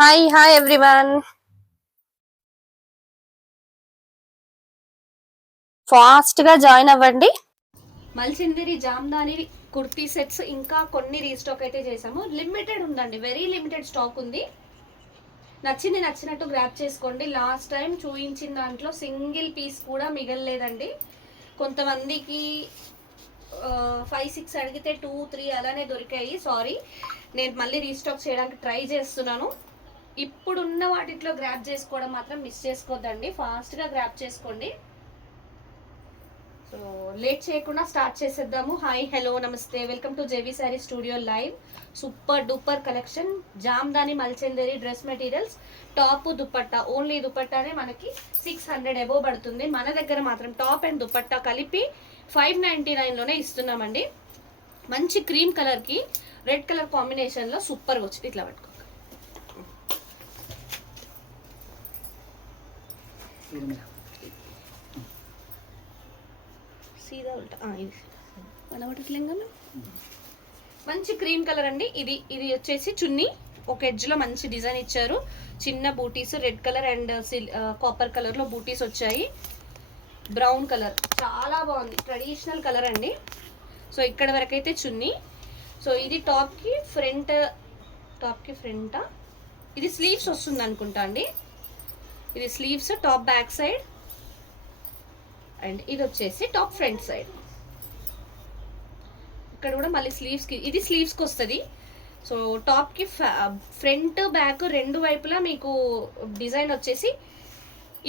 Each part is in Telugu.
Hi everyone. ఫాస్ట్ గా జాయిన్ అవ్వండి. మల్చిందిరి జామ్దాని కుర్తీ సెట్స్ ఇంకా కొన్ని రీస్టాక్ అయితే చేసాము. లిమిటెడ్ ఉందండి, వెరీ లిమిటెడ్ స్టాక్ ఉంది. నచ్చినట్టు గ్రాప్ చేసుకోండి. లాస్ట్ టైం చూపించిన దాంట్లో సింగిల్ పీస్ కూడా మిగలలేదండి. కొంతమందికి 5-6 అడిగితే 2-3 అలానే దొరికాయి. సారీ, నేను మళ్ళీ రీస్టాక్ చేయడానికి ట్రై చేస్తున్నాను. ఇప్పుడున్న వాటిలో గ్రాప్ చేసుకోవడం మాత్రం మిస్ చేసుకోవద్దండి, ఫాస్ట్గా గ్రాప్ చేసుకోండి. సో లేట్ చేయకుండా స్టార్ట్ చేసేద్దాము. హాయ్, హలో, నమస్తే, welcome to JV saree studio live. Super duper collection, Jamdani Malchanderi dress materials, top dupatta. Only దుపట్టానే మనకి 600 అబోవ్ పడుతుంది. మన దగ్గర మాత్రం టాప్ అండ్ దుపట్టా కలిపి 599లోనే ఇస్తున్నామండి. మంచి క్రీమ్ కలర్కి రెడ్ కలర్ కాంబినేషన్లో సూపర్గా వచ్చింది. ఇట్లా పట్టుకో. సీదా ఉంటా ఇది కనబడట్లేం కదా. మంచి క్రీమ్ కలర్ అండి. ఇది వచ్చేసి చున్నీ, ఒక ఎడ్జ్లో మంచి డిజైన్ ఇచ్చారు. చిన్న బూటీస్, రెడ్ కలర్ అండ్ కాపర్ కలర్లో బూటీస్ వచ్చాయి. బ్రౌన్ కలర్ చాలా బాగుంది, ట్రెడిషనల్ కలర్ అండి. సో ఇక్కడ వరకు అయితే చున్నీ. సో ఇది టాప్కి ఫ్రంటా, ఇది స్లీవ్స్ వస్తుంది అనుకుంటా అండి. ఇది sleeves, top back side, and ఇది వచ్చేసి టాప్ ఫ్రంట్ సైడ్. ఇక్కడ కూడా మళ్ళీ స్లీవ్స్కి, ఇది స్లీవ్స్కి వస్తుంది. సో టాప్కి ఫ్రంట్ బ్యాక్ రెండు వైపులా మీకు డిజైన్ వచ్చేసి,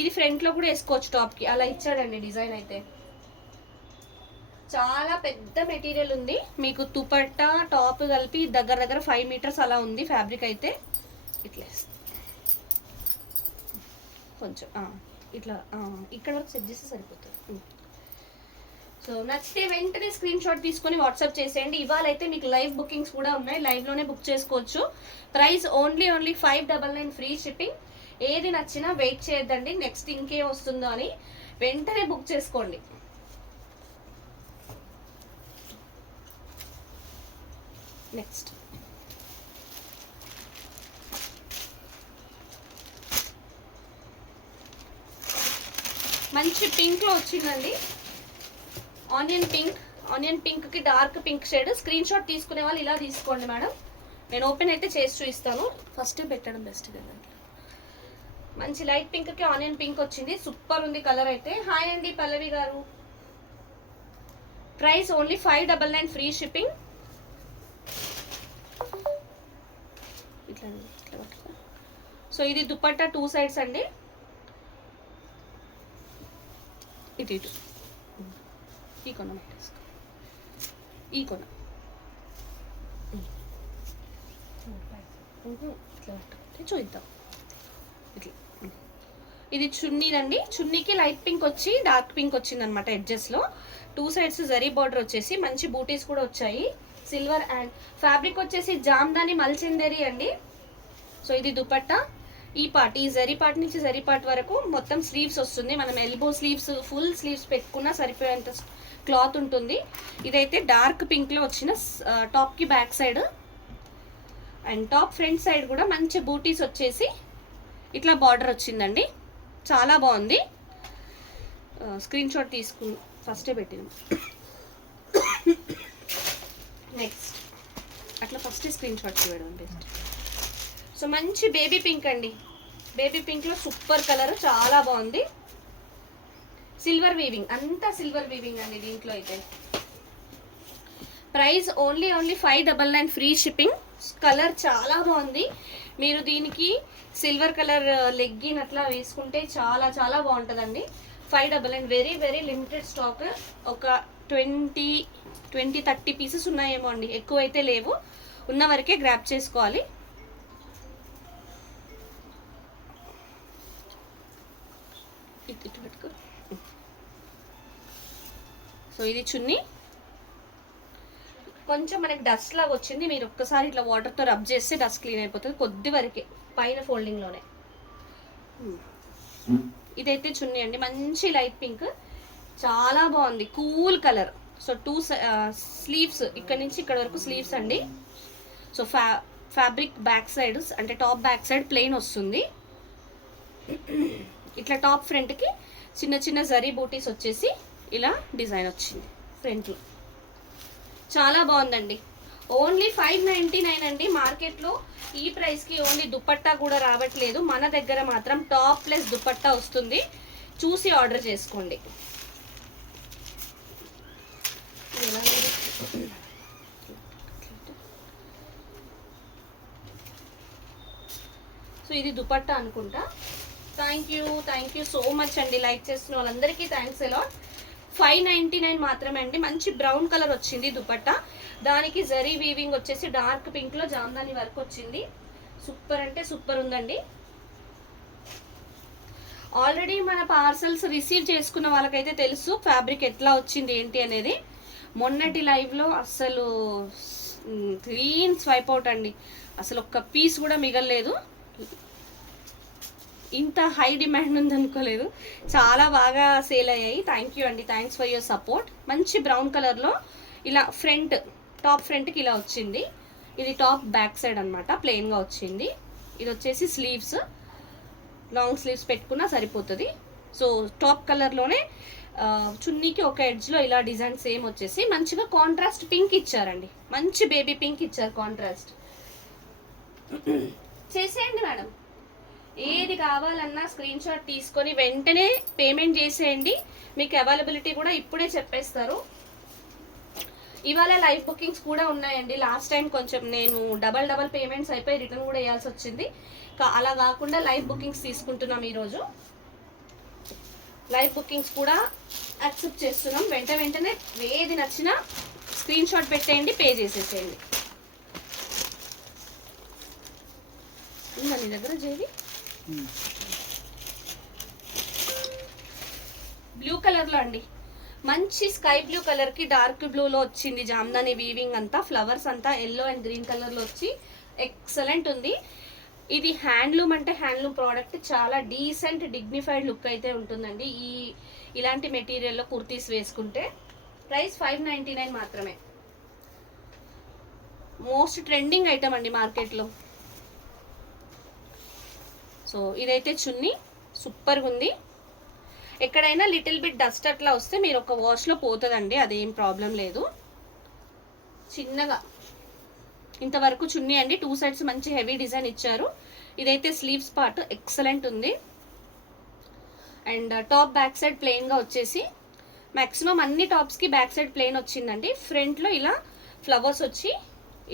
ఇది ఫ్రంట్లో కూడా వేసుకోవచ్చు టాప్కి, అలా ఇచ్చాడండి డిజైన్. అయితే చాలా పెద్ద మెటీరియల్ ఉంది మీకు. దుపట్టా టాప్ కలిపి దగ్గర 5 మీటర్స్ అలా ఉంది ఫ్యాబ్రిక్ అయితే. ఇట్లా కొంచెం ఇట్లా ఇక్కడ వరకు సెట్ చేస్తే సరిపోతుంది. సో నచ్చితే వెంటనే స్క్రీన్ షాట్ తీసుకొని వాట్సాప్ చేసేయండి. ఇవాళ అయితే మీకు లైవ్ బుకింగ్స్ కూడా ఉన్నాయి, లైవ్లోనే బుక్ చేసుకోవచ్చు. Price only 599 free shipping. ఏది నచ్చినా వెయిట్ చేయొద్దండి, నెక్స్ట్ ఇంకేం వస్తుందో అని వెంటనే బుక్ చేసుకోండి. నెక్స్ట్ మంచి పింక్లో వచ్చిందండి, ఆనియన్ పింక్కి dark pink shade. Screen shot తీసుకునే వాళ్ళు ఇలా తీసుకోండి మేడం. నేను ఓపెన్ అయితే చేసి చూపిస్తాను, ఫస్ట్ పెట్టడం బెస్ట్ కదా. మంచి లైట్ పింక్కి ఆనియన్ పింక్ వచ్చింది, సూపర్ ఉంది కలర్ అయితే. హాయ్ అండి పల్లవి గారు. Price only 599 free shipping. ఇట్లా పట్టుకో. సో ఇది దుపట్టా 2 సైడ్స్ అండి, ఇటు ఈ కొన ఈ కొన చూద్దాం. ఇట్లా ఇది చున్నీదండి. చున్నీకి లైట్ పింక్ వచ్చి డార్క్ పింక్ వచ్చింది అనమాట ఎడ్జెస్లో. 2 సైడ్స్ జరీ బార్డర్ వచ్చేసి మంచి బూటీస్ కూడా వచ్చాయి. సిల్వర్ అండ్ ఫ్యాబ్రిక్ వచ్చేసి జామ్దాని మల్చందేరి అండి. సో ఇది దుపట్టా. ఈ జరీ పార్ట్ నుంచి జరీ పార్ట్ వరకు మొత్తం స్లీవ్స్ వస్తుంది. మనం ఎల్బో స్లీవ్స్, ఫుల్ స్లీవ్స్ పెట్టుకున్నా సరిపోయేంత క్లాత్ ఉంటుంది. ఇదైతే డార్క్ పింక్లో వచ్చిన టాప్కి back side and top front side కూడా మంచి బూటీస్ వచ్చేసి ఇట్లా బార్డర్ వచ్చిందండి, చాలా బాగుంది. స్క్రీన్ షాట్ తీసుకుని ఫస్టే పెట్టినాం. నెక్స్ట్ అట్లా ఫస్టే స్క్రీన్ షాట్ ఇవ్వడం బెస్ట్. సో మంచి బేబీ పింక్ అండి, బేబీ పింక్లో సూపర్ కలర్, చాలా బాగుంది. సిల్వర్ వీవింగ్, అంతా సిల్వర్ వీవింగ్ అండి దీంట్లో అయితే. Price only 599 free shipping. Colour చాలా బాగుంది. మీరు దీనికి సిల్వర్ కలర్ లెగ్గిన్ అట్లా వేసుకుంటే చాలా చాలా బాగుంటుందండి. 599, వెరీ వెరీ లిమిటెడ్ స్టాక్. ఒక 20-30 పీసెస్ ఉన్నాయేమో అండి, ఎక్కువ అయితే లేవు. ఉన్న వరకే గ్రాప్ చేసుకోవాలి. ఇటు పెట్టుకో. సో ఇది చున్నీ, కొంచెం మనకి డస్ట్ లాగా వచ్చింది. మీరు ఒక్కసారి ఇట్లా వాటర్తో రబ్ చేస్తే డస్ట్ క్లీన్ అయిపోతుంది, కొద్ది వరకే పైన ఫోల్డింగ్లోనే. ఇదైతే చున్నీ అండి, మంచి లైట్ పింక్, చాలా బాగుంది, కూల్ కలర్. సో 2 స్లీవ్స్, ఇక్కడ నుంచి ఇక్కడ వరకు స్లీవ్స్ అండి. సో ఫ్యాబ్రిక్ బ్యాక్ సైడ్ అంటే టాప్ బ్యాక్ సైడ్ ప్లెయిన్ వస్తుంది. ఇట్లా టాప్ ఫ్రంట్కి చిన్న చిన్న జరీ బూటీస్ వచ్చేసి ఇలా డిజైన్ వచ్చింది ఫ్రంట్లో. చాలా బాగుందండి. ఓన్లీ 599 అండి. మార్కెట్లో ఈ ప్రైస్కి ఓన్లీ దుపట్టా కూడా రావట్లేదు. మన దగ్గర మాత్రం టాప్ ప్లస్ దుపట్టా వస్తుంది. చూసి ఆర్డర్ చేసుకోండి. సో ఇది దుపట్టా అనుకుంటా. థ్యాంక్ యూ సో మచ్ అండి. లైక్ చేస్తున్న వాళ్ళందరికీ థ్యాంక్స్ అలాట్. 599 మాత్రమే అండి. మంచి బ్రౌన్ కలర్ వచ్చింది దుపట్టా. దానికి జరీ వీవింగ్ వచ్చేసి డార్క్ పింక్లో జామ్దాని వర్క్ వచ్చింది. సూపర్ అంటే సూపర్ ఉందండి. ఆల్రెడీ మన పార్సల్స్ రిసీవ్ చేసుకున్న వాళ్ళకైతే తెలుసు ఫ్యాబ్రిక్ ఎట్లా వచ్చింది ఏంటి అనేది. మొన్నటి లైవ్లో అస్సలు క్లీన్ స్వైప్ అవుట్ అండి. అసలు ఒక్క పీస్ కూడా మిగలలేదు. ఇంత హై డిమాండ్ ఉందనుకోలేదు. చాలా బాగా సేల్ అయ్యాయి. థ్యాంక్ యూ అండి. Thanks for your support. మంచి బ్రౌన్ కలర్లో ఇలా ఫ్రంట్ టాప్ ఫ్రంట్కి ఇలా వచ్చింది. ఇది టాప్ బ్యాక్ సైడ్ అనమాట, ప్లెయిన్గా వచ్చింది. ఇది వచ్చేసి స్లీవ్స్, లాంగ్ స్లీవ్స్ పెట్టుకున్నా సరిపోతుంది. సో టాప్ కలర్లోనే చున్నీకి ఒక ఎడ్జ్లో ఇలా డిజైన్ సేమ్ వచ్చేసి మంచిగా కాంట్రాస్ట్ పింక్ ఇచ్చారండి. మంచి బేబీ పింక్ ఇచ్చారు కాంట్రాస్ట్. చేసేయండి మేడం. ఏది కావాలన్నా స్క్రీన్ షాట్ తీసుకొని వెంటనే పేమెంట్ చేసేయండి. మీకు అవైలబిలిటీ కూడా ఇప్పుడే చెప్పేస్తారు. ఇవాళ లైవ్ బుకింగ్స్ కూడా ఉన్నాయండి. లాస్ట్ టైం కొంచెం నేను డబల్ పేమెంట్స్ అయిపోయి రిటర్న్ కూడా వేయాల్సి వచ్చింది. అలా కాకుండా లైవ్ బుకింగ్స్ తీసుకుంటున్నాం. ఈరోజు లైవ్ బుకింగ్స్ కూడా యాక్సెప్ట్ చేస్తున్నాం. వెంటనే ఏది నచ్చినా స్క్రీన్ షాట్ పెట్టేయండి, పే చేసేసేయండి. ఉందా నీ దగ్గర జేవి? బ్లూ కలర్లో అండి. మంచి స్కై బ్లూ కలర్కి డార్క్ బ్లూలో వచ్చింది జామ్దాని వీవింగ్ అంతా. ఫ్లవర్స్ అంతా ఎల్లో అండ్ గ్రీన్ కలర్లో వచ్చి ఎక్సలెంట్ ఉంది. ఇది హ్యాండ్లూమ్ అంటే హ్యాండ్లూమ్ ప్రోడక్ట్. చాలా డీసెంట్ డిగ్నిఫైడ్ లుక్ అయితే ఉంటుందండి ఇలాంటి మెటీరియల్లో కుర్తీస్ వేసుకుంటే. ప్రైస్ 599 మాత్రమే. మోస్ట్ ట్రెండింగ్ ఐటమ్ అండి మార్కెట్లో. సో ఇదైతే చున్నీ సూపర్గా ఉంది. ఎక్కడైనా లిటిల్ బిట్ డస్ట్ అట్లా వస్తే మీరు ఒక వాష్లో పోతుందండి, అదేం ప్రాబ్లం లేదు. చిన్నగా ఇంతవరకు చున్నీ అండి. 2 సైడ్స్ మంచి హెవీ డిజైన్ ఇచ్చారు. ఇదైతే స్లీవ్స్ పార్ట్ ఎక్సలెంట్ ఉంది. అండ్ టాప్ బ్యాక్ సైడ్ ప్లెయిన్గా వచ్చేసి మ్యాక్సిమం అన్ని టాప్స్కి బ్యాక్ సైడ్ ప్లెయిన్ వచ్చిందండి. ఫ్రంట్లో ఇలా ఫ్లవర్స్ వచ్చి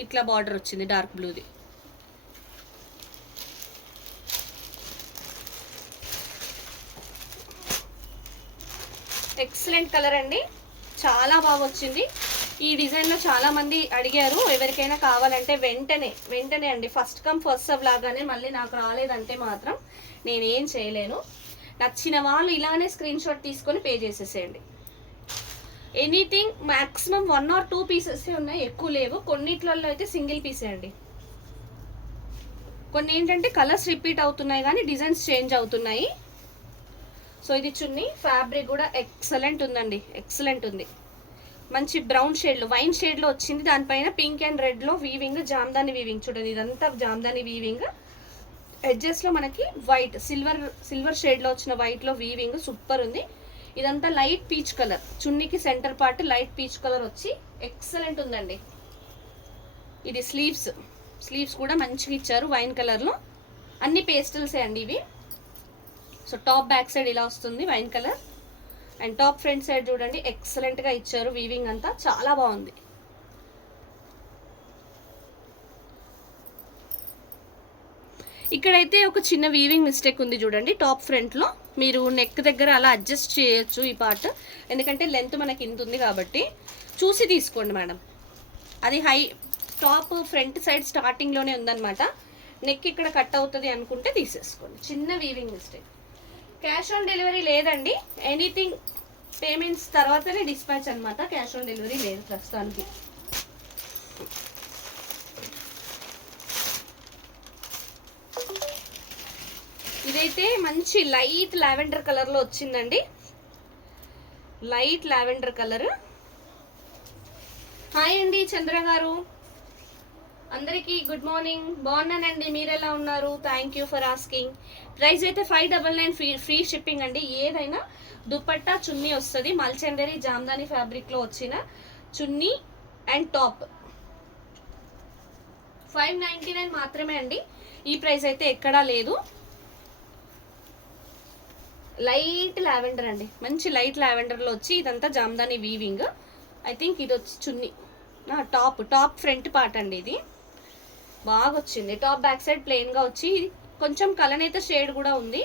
ఇట్లా బార్డర్ వచ్చింది డార్క్ బ్లూది. ఎక్సలెంట్ కలర్ అండి. చాలా బాగా వచ్చింది. ఈ డిజైన్లో చాలామంది అడిగారు. ఎవరికైనా కావాలంటే వెంటనే అండి. ఫస్ట్ కమ్ ఫస్ట్ సర్వ్ లాగానే. మళ్ళీ నాకు రాలేదంటే మాత్రం నేనేం చేయలేను. నచ్చిన వాళ్ళు ఇలానే స్క్రీన్ షాట్ తీసుకొని పే చేసేసేయండి. ఎనీథింగ్ మ్యాక్సిమం 1 or 2 పీసెస్ ఉన్నాయి, ఎక్కువ లేవు. కొన్నిట్లలో అయితే సింగిల్ పీసే అండి. కొన్ని ఏంటంటే కలర్స్ రిపీట్ అవుతున్నాయి కానీ డిజైన్స్ చేంజ్ అవుతున్నాయి. సో ఇది చున్నీ. ఫ్యాబ్రిక్ కూడా ఎక్సలెంట్ ఉందండి. ఎక్సలెంట్ ఉంది. మంచి బ్రౌన్ షేడ్లో వైన్ షేడ్లో వచ్చింది. దానిపైన పింక్ అండ్ రెడ్లో వీవింగ్, జామ్దాని వీవింగ్. చూడండి ఇదంతా జామ్దాని వీవింగ్. ఎడ్జెస్లో మనకి వైట్ సిల్వర్ షేడ్లో వచ్చిన వైట్లో వీవింగ్ సూపర్ ఉంది. ఇదంతా లైట్ పీచ్ కలర్. చున్నీకి centre part light peach colour వచ్చి ఎక్సలెంట్ ఉందండి. ఇది స్లీవ్స్ కూడా మంచిగా ఇచ్చారు వైన్ కలర్లో. అన్ని పేస్టల్సే అండి ఇవి. సో టాప్ బ్యాక్ సైడ్ ఇలా వస్తుంది wine colour. And top front side చూడండి ఎక్సలెంట్గా ఇచ్చారు. వీవింగ్ అంతా చాలా బాగుంది. ఇక్కడైతే ఒక చిన్న వీవింగ్ మిస్టేక్ ఉంది చూడండి. టాప్ ఫ్రంట్లో మీరు నెక్ దగ్గర అలా అడ్జస్ట్ చేయొచ్చు ఈ పార్ట్. ఎందుకంటే లెంత్ మనకి ఇంత ఉంది కాబట్టి చూసి తీసుకోండి మేడం. అది టాప్ ఫ్రంట్ సైడ్ స్టార్టింగ్లోనే ఉందన్నమాట. నెక్ ఇక్కడ కట్ అవుతుంది అనుకుంటే తీసేసుకోండి. చిన్న weaving mistake. Cash on delivery లేదండి. ఎనీథింగ్ పేమెంట్స్ తర్వాతనే డిస్పాచ్ అనమాట. క్యాష్ ఆన్ డెలివరీ లేదు ప్రస్తుతానికి. ఇదైతే మంచి లైట్ లావెండర్ కలర్లో వచ్చిందండి. Light lavender colour. హాయ్ అండి చంద్ర గారు. అందరికీ గుడ్ మార్నింగ్. బాగున్నానండి, మీరు ఎలా ఉన్నారు? Thank you for asking. Price అయితే 599 ఫ్రీ షిప్పింగ్ అండి. ఏదైనా దుపట్టా చున్నీ వస్తుంది. మల్చందరి జామ్దాని ఫ్యాబ్రిక్లో వచ్చిన చున్నీ అండ్ టాప్ 599 మాత్రమే అండి. ఈ ప్రైస్ అయితే ఎక్కడా లేదు. లైట్ లావెండర్ అండి, మంచి లైట్ లావెండర్లో వచ్చి ఇదంతా జామ్దాని వీవింగ్. ఐ థింక్ ఇది వచ్చి చున్నీ, టాప్ ఫ్రంట్ పార్ట్ అండి. ఇది బాగా వచ్చింది. టాప్ బ్యాక్ సైడ్ ప్లెయిన్గా వచ్చి కొంచెం కలనేత షేడ్ కూడా ఉంది.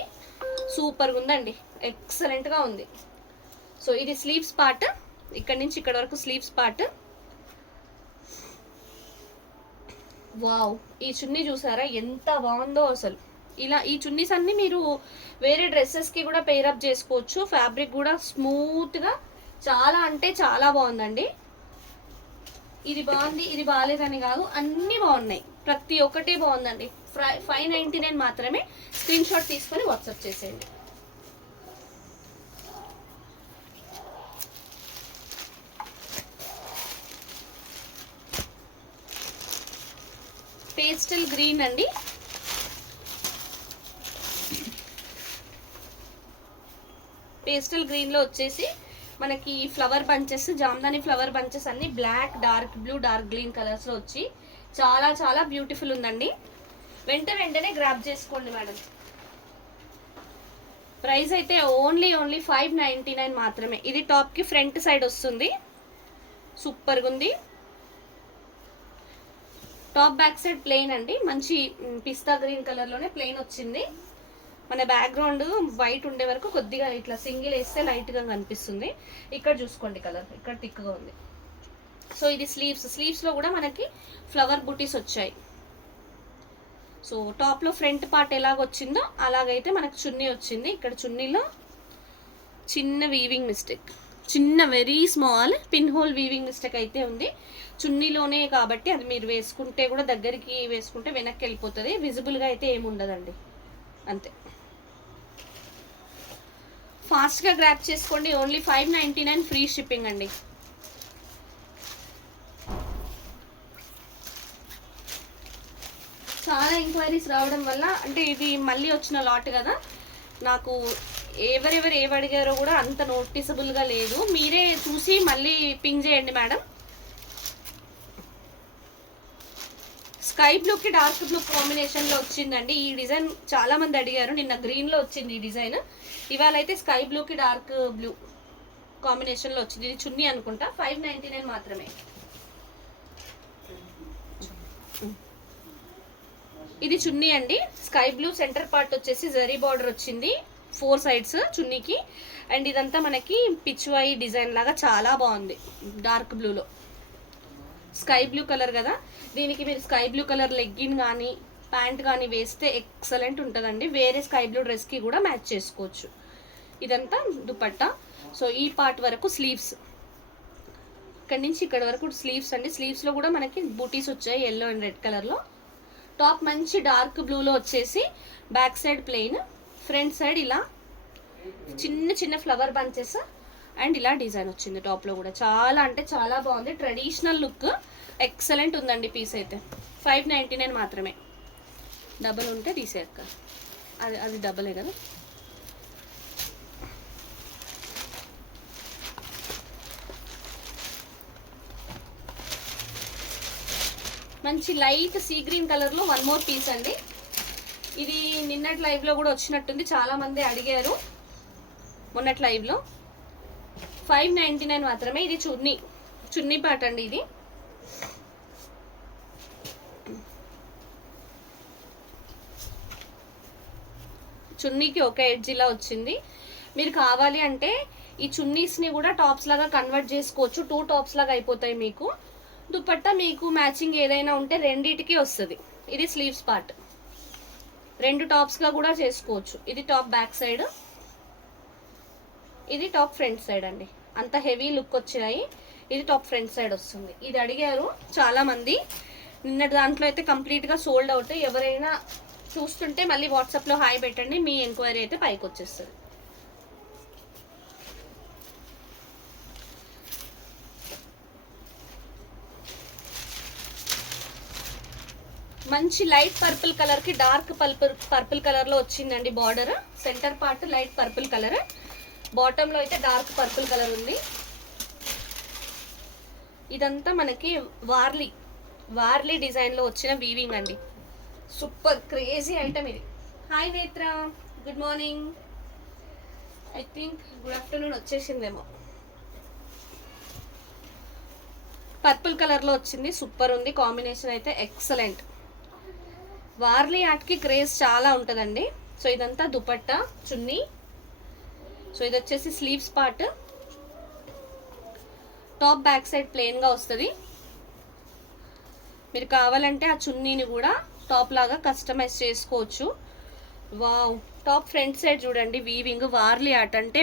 సూపర్గా ఉందండి, ఎక్సలెంట్గా ఉంది. సో ఇది స్లీవ్స్ పార్ట్, ఇక్కడ నుంచి ఇక్కడ వరకు స్లీవ్స్ పార్ట్. వావ్, ఈ చున్నీ చూసారా ఎంత బాగుందో అసలు. ఇలా ఈ చున్నీస్ అన్ని మీరు వేరే డ్రెస్సెస్కి కూడా పేరప్ చేసుకోవచ్చు. ఫ్యాబ్రిక్ కూడా స్మూత్గా చాలా అంటే చాలా బాగుందండి. ఇది బాగుంది, ఇది బాగాలేదని కాదు, అన్నీ బాగున్నాయి, ప్రతి ఒక్కటే బాగుందండి. 599 మాత్రమే. స్క్రీన్ షాట్ తీసుకొని వాట్సాప్ చేసేయండి. పేస్టల్ గ్రీన్ అండి. పేస్టల్ గ్రీన్లో వచ్చేసి మనకి flower bunches, Jamdani flower bunches అన్ని black, dark blue, dark green కలర్స్లో వచ్చి చాలా చాలా బ్యూటిఫుల్ ఉందండి. వెంటనే గ్రాబ్ చేసుకోండి మేడం. ప్రైస్ అయితే ఓన్లీ 599 మాత్రమే. ఇది టాప్కి ఫ్రంట్ సైడ్ వస్తుంది, సూపర్గా ఉంది. టాప్ బ్యాక్ సైడ్ ప్లెయిన్ అండి, మంచి పిస్తా గ్రీన్ కలర్లోనే ప్లెయిన్ వచ్చింది. మన బ్యాక్గ్రౌండ్ వైట్ ఉండే వరకు కొద్దిగా ఇట్లా సింగిల్ వేస్తే లైట్గా కనిపిస్తుంది. ఇక్కడ చూసుకోండి కలర్, ఇక్కడ థిక్గా ఉంది. సో ఇది స్లీవ్స్లో కూడా మనకి ఫ్లవర్ బూటీస్ వచ్చాయి. సో టాప్లో ఫ్రంట్ పార్ట్ ఎలాగొచ్చిందో అలాగైతే మనకు చున్నీ వచ్చింది. ఇక్కడ చున్నీలో చిన్న వీవింగ్ మిస్టేక్, చిన్న very small pin hole weaving mistake అయితే ఉంది చున్నీలోనే. కాబట్టి అది మీరు వేసుకుంటే కూడా దగ్గరికి వేసుకుంటే వెనక్కి వెళ్ళిపోతుంది, విజిబుల్గా అయితే ఏమి ఉండదండి, అంతే. ఫాస్ట్గా గ్రాప్ చేసుకోండి. ఓన్లీ 599 ఫ్రీ షిప్పింగ్ అండి. చాలా ఎంక్వైరీస్ రావడం వల్ల, అంటే ఇది మళ్ళీ వచ్చిన లాట్ కదా, నాకు ఎవరెవరు ఏవి అడిగారో కూడా అంత నోటీసబుల్గా లేదు. మీరే చూసి మళ్ళీ పింగ్ చేయండి మేడం. స్కై బ్లూకి డార్క్ బ్లూ కాంబినేషన్లో వచ్చిందండి ఈ డిజైన్. చాలా మంది అడిగారు, నిన్న గ్రీన్లో వచ్చింది ఈ డిజైన్, ఇవాళ అయితే స్కై బ్లూకి డార్క్ బ్లూ కాంబినేషన్లో వచ్చింది. ఇది చున్నీ అనుకుంటా. 599 మాత్రమే. ఇది చున్నీ అండి, స్కై బ్లూ, సెంటర్ పార్ట్ వచ్చేసి జరీ బార్డర్ వచ్చింది 4 సైడ్స్ చున్నీకి. అండ్ ఇదంతా మనకి పిచ్వాయి డిజైన్ లాగా చాలా బాగుంది. డార్క్ బ్లూలో స్కై బ్లూ కలర్ కదా, దీనికి మీరు స్కై బ్లూ కలర్ లెగ్గిన్ కానీ ప్యాంట్ కానీ వేస్తే ఎక్సలెంట్ ఉంటుందండి. వేరే స్కై బ్లూ డ్రెస్కి కూడా మ్యాచ్ చేసుకోవచ్చు. ఇదంతా దుపట్టా. సో ఈ పార్ట్ వరకు స్లీవ్స్, ఇక్కడ నుంచి ఇక్కడ వరకు స్లీవ్స్ అండి. స్లీవ్స్లో కూడా మనకి బూటీస్ వచ్చాయి ఎల్లో అండ్ రెడ్ కలర్లో. టాప్ మంచి డార్క్ బ్లూలో వచ్చేసి back side plain, front side ఇలా చిన్న చిన్న ఫ్లవర్ బంచెస్ అండ్ ఇలా డిజైన్ వచ్చింది. టాప్లో కూడా చాలా అంటే చాలా బాగుంది, ట్రెడిషనల్ లుక్, ఎక్సలెంట్ ఉందండి. పీస్ అయితే 599 మాత్రమే. డబల్ ఉంటే తీసేయక్క, అది డబలే కదా. మంచి లైట్ సీ గ్రీన్ కలర్లో 1 మోర్ పీస్ అండి. ఇది నిన్నటి లైవ్లో కూడా వచ్చినట్టుంది, చాలామంది అడిగారు మొన్నటి లైవ్లో. 599 మాత్రమే. ఇది చున్నీ పార్ట్ అండి. ఇది చున్నీకి ఒక ఎడ్జ్ ఇలా వచ్చింది. మీరు కావాలి అంటే ఈ చున్నీస్ని కూడా టాప్స్ లాగా కన్వర్ట్ చేసుకోవచ్చు. 2 టాప్స్ లాగా అయిపోతాయి మీకు. దుపట్టా మీకు మ్యాచింగ్ ఏదైనా ఉంటే రెండిటికి వస్తుంది. ఇది స్లీవ్స్ పార్ట్, 2 టాప్స్గా కూడా చేసుకోవచ్చు. ఇది టాప్ బ్యాక్ సైడ్, ఇది టాప్ ఫ్రంట్ సైడ్ అండి. అంత హెవీ లుక్ వచ్చాయి. ఇది టాప్ ఫ్రంట్ సైడ్ వస్తుంది. ఇది అడిగారు చాలామంది, నిన్నటి దాంట్లో అయితే కంప్లీట్గా సోల్డ్ అవుట్. ఎవరైనా చూస్తుంటే మళ్ళీ వాట్సాప్లో హాయ్ పెట్టండి, మీ ఎంక్వైరీ అయితే పైకి వచ్చేస్తుంది. మంచి లైట్ పర్పుల్ కలర్ కి డార్క్ పర్పుల్ కలర్ లో వచ్చిందండి border. Centre part light purple colour, bottom లో అయితే డార్క్ పర్పుల్ కలర్ ఉంది. ఇదంతా మనకి వార్లీ డిజైన్ లో వచ్చిన వీవింగ్ అండి. సూపర్ క్రేజీ ఐటమ్ ఇది. Hi Netra, good morning. I think good afternoon వచ్చేసిందేమో. పర్పుల్ కలర్ లో వచ్చింది, సూపర్ ఉంది. కాంబినేషన్ అయితే ఎక్సలెంట్. వార్లీ ఆర్ట్కి క్రేజ్ చాలా ఉంటుందండి. సో ఇదంతా దుపట్టా, చున్నీ. సో ఇది వచ్చేసి sleeves part. Top back side ప్లెయిన్గా వస్తుంది. మీరు కావాలంటే ఆ చున్నీని కూడా టాప్ లాగా కస్టమైజ్ చేసుకోవచ్చు. వావ్, టాప్ ఫ్రంట్ సైడ్ చూడండి వీవింగ్. వార్లీ ఆర్ట్ అంటే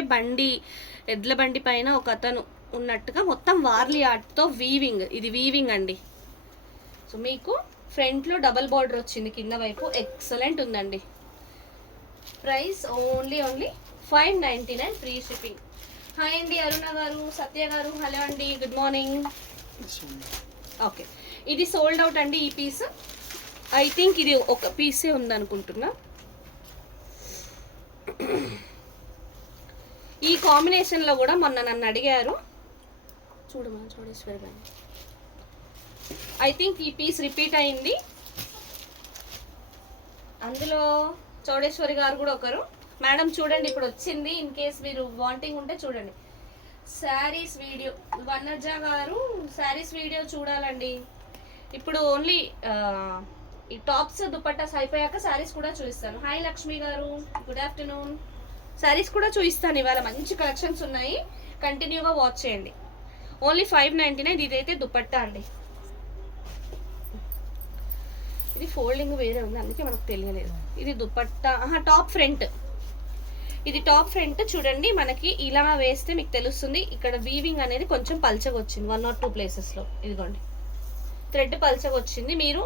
ఎడ్ల బండి పైన ఒక అతను ఉన్నట్టుగా మొత్తం వార్లీ ఆర్ట్తో వీవింగ్. ఇది వీవింగ్ అండి. సో మీకు ఫ్రంట్లో డబల్ బార్డర్ వచ్చింది కింద వైపు. ఎక్సలెంట్ ఉందండి. Price only 599 free shipping. Hi అండి అరుణ గారు, సత్య గారు, హలో అండి, గుడ్ మార్నింగ్. ఓకే, ఇది సోల్డ్ అవుట్ అండి. ఈ పీస్ ఐ థింక్ ఇది ఒక పీసే ఉందనుకుంటున్నా. ఈ కాంబినేషన్లో కూడా మొన్న నన్ను అడిగారు, చూడేశ్వరి గారు. ఐ థింక్ ఈ పీస్ రిపీట్ అయింది. అందులో చౌడేశ్వరి గారు కూడా ఒకరు. మేడం చూడండి, ఇప్పుడు వచ్చింది. ఇన్ కేస్ మీరు వాంటింగ్ ఉంటే చూడండి. శారీస్ వీడియో, వనజ గారు శారీస్ వీడియో చూడాలండి. ఇప్పుడు ఓన్లీ ఈ టాప్స్ దుపట్టాస్ అయిపోయాక శారీస్ కూడా చూపిస్తాను. హాయ్ లక్ష్మి గారు, గుడ్ ఆఫ్టర్నూన్. శారీస్ కూడా చూపిస్తాను. ఇవాళ మంచి కలెక్షన్స్ ఉన్నాయి, కంటిన్యూగా వాచ్ చేయండి. ఓన్లీ 599. ఇదైతే దుపట్టా అండి. ఇది ఫోల్డింగ్ వేరే ఉంది, అందుకే మనకు తెలియలేదు. ఇది దుపట్టా, టాప్ ఫ్రంట్. ఇది టాప్ ఫ్రంట్ చూడండి. మనకి ఇలా వేస్తే మీకు తెలుస్తుంది. ఇక్కడ వీవింగ్ అనేది కొంచెం పల్చగా వచ్చింది 1 or 2 ప్లేసెస్లో. ఇదిగోండి, థ్రెడ్ పల్చగా వచ్చింది. మీరు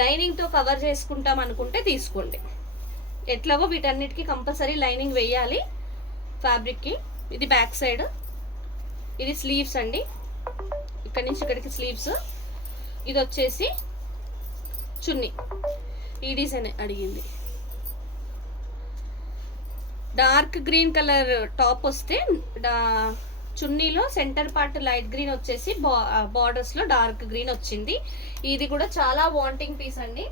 లైనింగ్తో కవర్ చేసుకుంటాం అనుకుంటే తీసుకోండి. ఎట్లాగో వీటన్నిటికీ కంపల్సరీ లైనింగ్ వేయాలి ఫ్యాబ్రిక్కి. ఇది బ్యాక్ సైడ్, ఇది స్లీవ్స్ అండి. ఇక్కడ నుంచి ఇక్కడికి స్లీవ్స్. ఇది వచ్చేసి చున్నీ. ఈ డిజైన్ అడిగింది. డార్క్ గ్రీన్ కలర్ టాప్ వస్తే చున్నీలో సెంటర్ పార్ట్ లైట్ గ్రీన్ వచ్చేసి బార్డర్స్ లో డార్క్ గ్రీన్ వచ్చింది. ఇది కూడా చాలా వాంటింగ్ పీస్ అండి.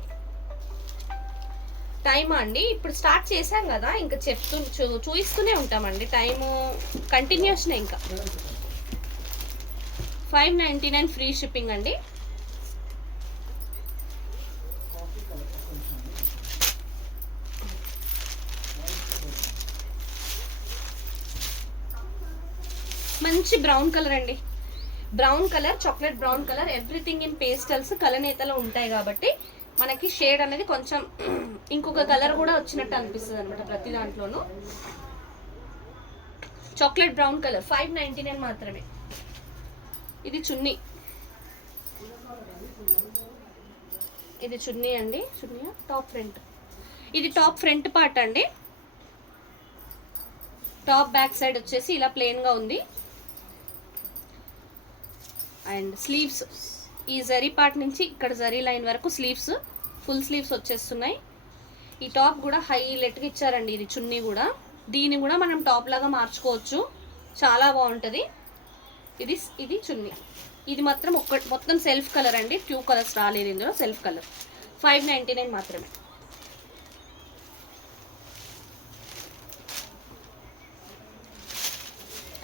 టైమ్ అండి, ఇప్పుడు స్టార్ట్ చేశాం కదా, ఇంకా చూపిస్తూనే ఉంటామండి. Time continuation. ఇంకా 599 ఫ్రీ షిప్పింగ్ అండి. మంచి బ్రౌన్ కలర్ అండి. Brown colour, chocolate brown colour, everything in pastels కలనేతలో ఉంటాయి కాబట్టి మనకి షేడ్ అనేది కొంచెం ఇంకొక కలర్ కూడా వచ్చినట్టు అనిపిస్తుంది అనమాట ప్రతి దాంట్లోనూ. చాక్లెట్ బ్రౌన్ కలర్ 599 మాత్రమే. ఇది చున్నీ. ఇది చున్నీ అండి. చున్నీ టాప్ ఫ్రంట్. ఇది టాప్ ఫ్రంట్ పార్ట్ అండి. టాప్ బ్యాక్ సైడ్ వచ్చేసి ఇలా ప్లెయిన్గా ఉంది. అండ్ స్లీవ్స్, ఈ జరీ పార్ట్ నుంచి ఇక్కడ జరీ లైన్ వరకు స్లీవ్స్, ఫుల్ స్లీవ్స్ వచ్చేస్తున్నాయి. ఈ టాప్ కూడా హైలైట్గా ఇచ్చారండి. ఇది చున్నీ కూడా, దీన్ని కూడా మనం టాప్ లాగా మార్చుకోవచ్చు, చాలా బాగుంటుంది. ఇది చున్నీ. ఇది మాత్రం మొత్తం సెల్ఫ్ కలర్ అండి. ట్యూబ్ కలర్స్ రాలేదు ఇందులో, సెల్ఫ్ కలర్. 599 మాత్రమే.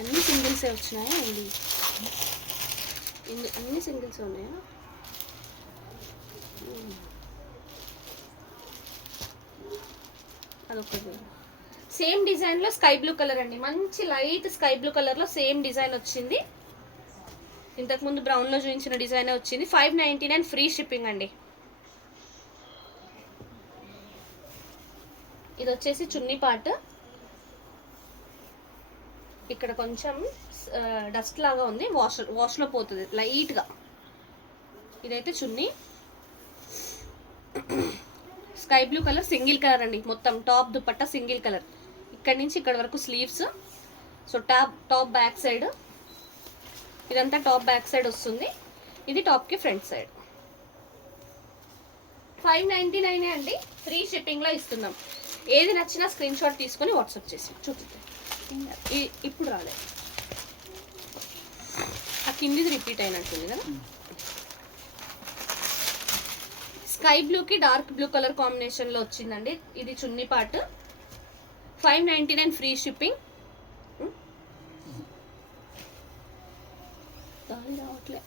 అన్ని సింగిల్సే వచ్చినాయా అండి? అన్ని సింగిల్స్ ఉన్నాయా? అదొకటి. సేమ్ డిజైన్లో స్కై బ్లూ కలర్ అండి. మంచి లైట్ స్కై బ్లూ కలర్లో సేమ్ డిజైన్ వచ్చింది. ఇంతకుముందు బ్రౌన్లో చూపించిన డిజైన్ వచ్చింది. 599 ఫ్రీ షిప్పింగ్ అండి. ఇది వచ్చేసి చున్నీ పార్ట్. ఇక్కడ కొంచెం డస్ట్ లాగా ఉంది, వాష్లో పోతుంది లైట్గా. ఇదైతే chunni. Sky blue colour, single colour అండి. మొత్తం టాప్ దుపట్టా సింగిల్ కలర్. ఇక్కడ నుంచి ఇక్కడ వరకు sleeves. So top back side, ఇదంతా టాప్ బ్యాక్ సైడ్ వస్తుంది. ఇది టాప్కి ఫ్రంట్ సైడ్. 599 అండి, ఫ్రీ షిప్పింగ్లో ఇస్తున్నాం. ఏది నచ్చినా స్క్రీన్ షాట్ తీసుకొని వాట్సాప్ చేసి చూపిద్దాం. ఇప్పుడు రాలేదు, ఆ కిందిది రిపీట్ అయినట్టుంది కదా. స్కై బ్లూకి డార్క్ బ్లూ కలర్ కాంబినేషన్లో వచ్చిందండి. ఇది చున్నీ పార్ట్. 599 free shipping. రావట్లే.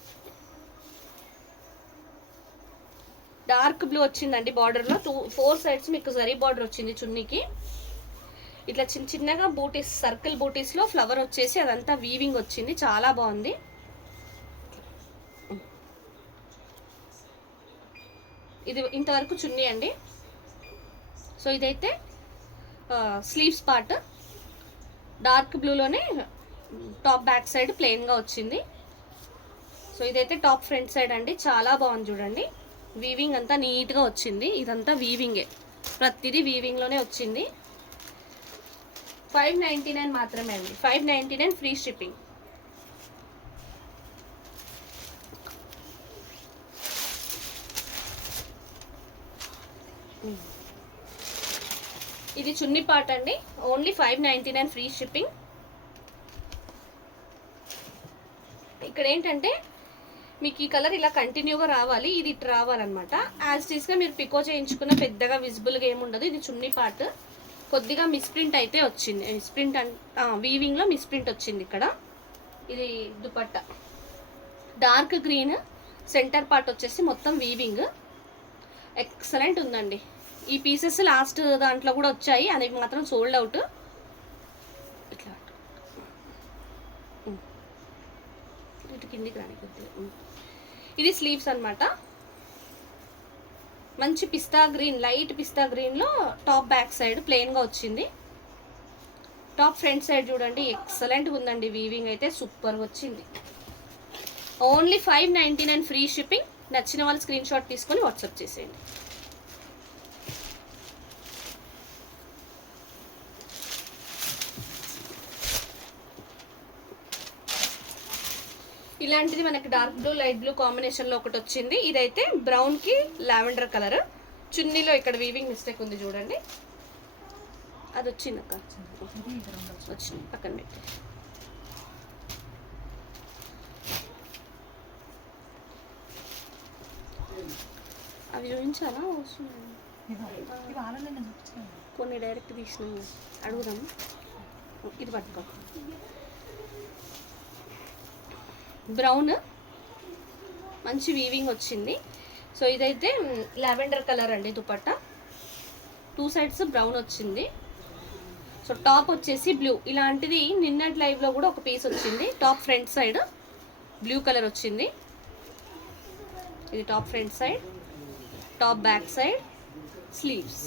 డార్క్ బ్లూ వచ్చిందండి బార్డర్లో. 4 సైడ్స్ మీకు జరీ బార్డర్ వచ్చింది చున్నీకి. ఇట్లా చిన్న చిన్నగా బూటీస్, సర్కిల్ బూటీస్లో ఫ్లవర్ వచ్చేసి అదంతా వీవింగ్ వచ్చింది, చాలా బాగుంది. ఇది ఇంతవరకు చున్నీ అండి. సో ఇదైతే స్లీవ్స్ పార్ట్. డార్క్ బ్లూలోనే టాప్ బ్యాక్ సైడ్ ప్లెయిన్గా వచ్చింది. సో ఇదైతే టాప్ ఫ్రంట్ సైడ్ అండి, చాలా బాగుంది చూడండి. వీవింగ్ అంతా నీట్గా వచ్చింది. ఇదంతా వీవింగే, ప్రతిదీ వీవింగ్లోనే వచ్చింది. 599 మాత్రమే అండి. 599 ఫ్రీ షిప్పింగ్. ఇది చున్నీ పార్ట్ అండి, ఓన్లీ 599 ఫ్రీ షిప్పింగ్. ఇక్కడ ఏంటంటే మీకు ఈ కలర్ ఇలా కంటిన్యూగా రావాలి, ఇది ఇటు రావాలన్నమాట. యాజ్ టీస్గా మీరు పికో చేయించుకున్న పెద్దగా విజిబుల్గా ఏముండదు. ఇది చున్నీ పార్ట్. కొద్దిగా మిస్ప్రింట్ అయితే వచ్చింది, మిస్ప్రింట్ వీవింగ్లో మిస్ప్రింట్ వచ్చింది ఇక్కడ. ఇది dupatta dark green, centre part వచ్చేసి మొత్తం వీవింగ్. ఎక్సలెంట్ ఉందండి. ఈ పీసెస్ లాస్ట్ దాంట్లో కూడా వచ్చాయి, అది మాత్రం సోల్డ్ అవుట్. ఇట్లా ఇటు కిందికి రాని కొద్దిగా. ఇది స్లీవ్స్ అన్నమాట. మంచి పిస్తా గ్రీన్, లైట్ పిస్తా గ్రీన్లో టాప్ బ్యాక్ సైడ్ ప్లెయిన్గా వచ్చింది. టాప్ ఫ్రంట్ సైడ్ చూడండి, ఎక్సలెంట్గా ఉందండి. వీవింగ్ అయితే సూపర్గా వచ్చింది. Only 599 free shipping. నచ్చిన వాళ్ళు స్క్రీన్ షాట్ తీసుకొని వాట్సాప్ చేసేయండి. ఇలాంటిది మనకి డార్క్ బ్లూ, లైట్ బ్లూ కాంబినేషన్లో ఒకటి వచ్చింది. ఇదైతే బ్రౌన్కి లావెండర్ కలర్. చున్నీలో ఇక్కడ వీవింగ్ మిస్టేక్ ఉంది చూడండి, అది వచ్చింది అక్క, వచ్చింది పక్కన పెట్టి. అవి చూపించాలా? కొన్ని డైరెక్ట్ తీసినాము, అడుగుదాము. ఇది పట్టుకో. బ్రౌన్, మంచి వీవింగ్ వచ్చింది. సో ఇదైతే లావెండర్ కలర్ అండి దుపట్టా. 2 సైడ్స్ బ్రౌన్ వచ్చింది. సో టాప్ వచ్చేసి బ్లూ. ఇలాంటిది నిన్నటి లైవ్లో కూడా ఒక పీస్ వచ్చింది. Top front side blue colour వచ్చింది. ఇది top front side, top back side, sleeves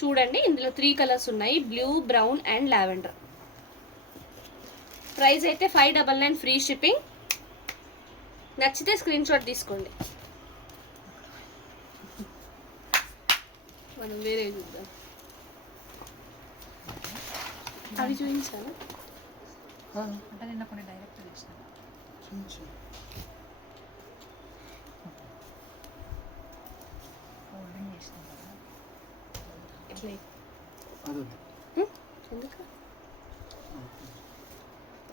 చూడండి. ఇందులో 3 కలర్స్ ఉన్నాయి, blue, brown and lavender. Price అయితే 599 ఫ్రీ షిప్పింగ్. నచ్చితే స్క్రీన్ షాట్ తీసుకోండి. మనం వేరే చూద్దాం. అవి చూపించాను అంటే నిన్న కొన్ని డైరెక్ట్ చేసిన హోల్డింగ్ చేసినాం కదా ఎట్లా ఎందుకు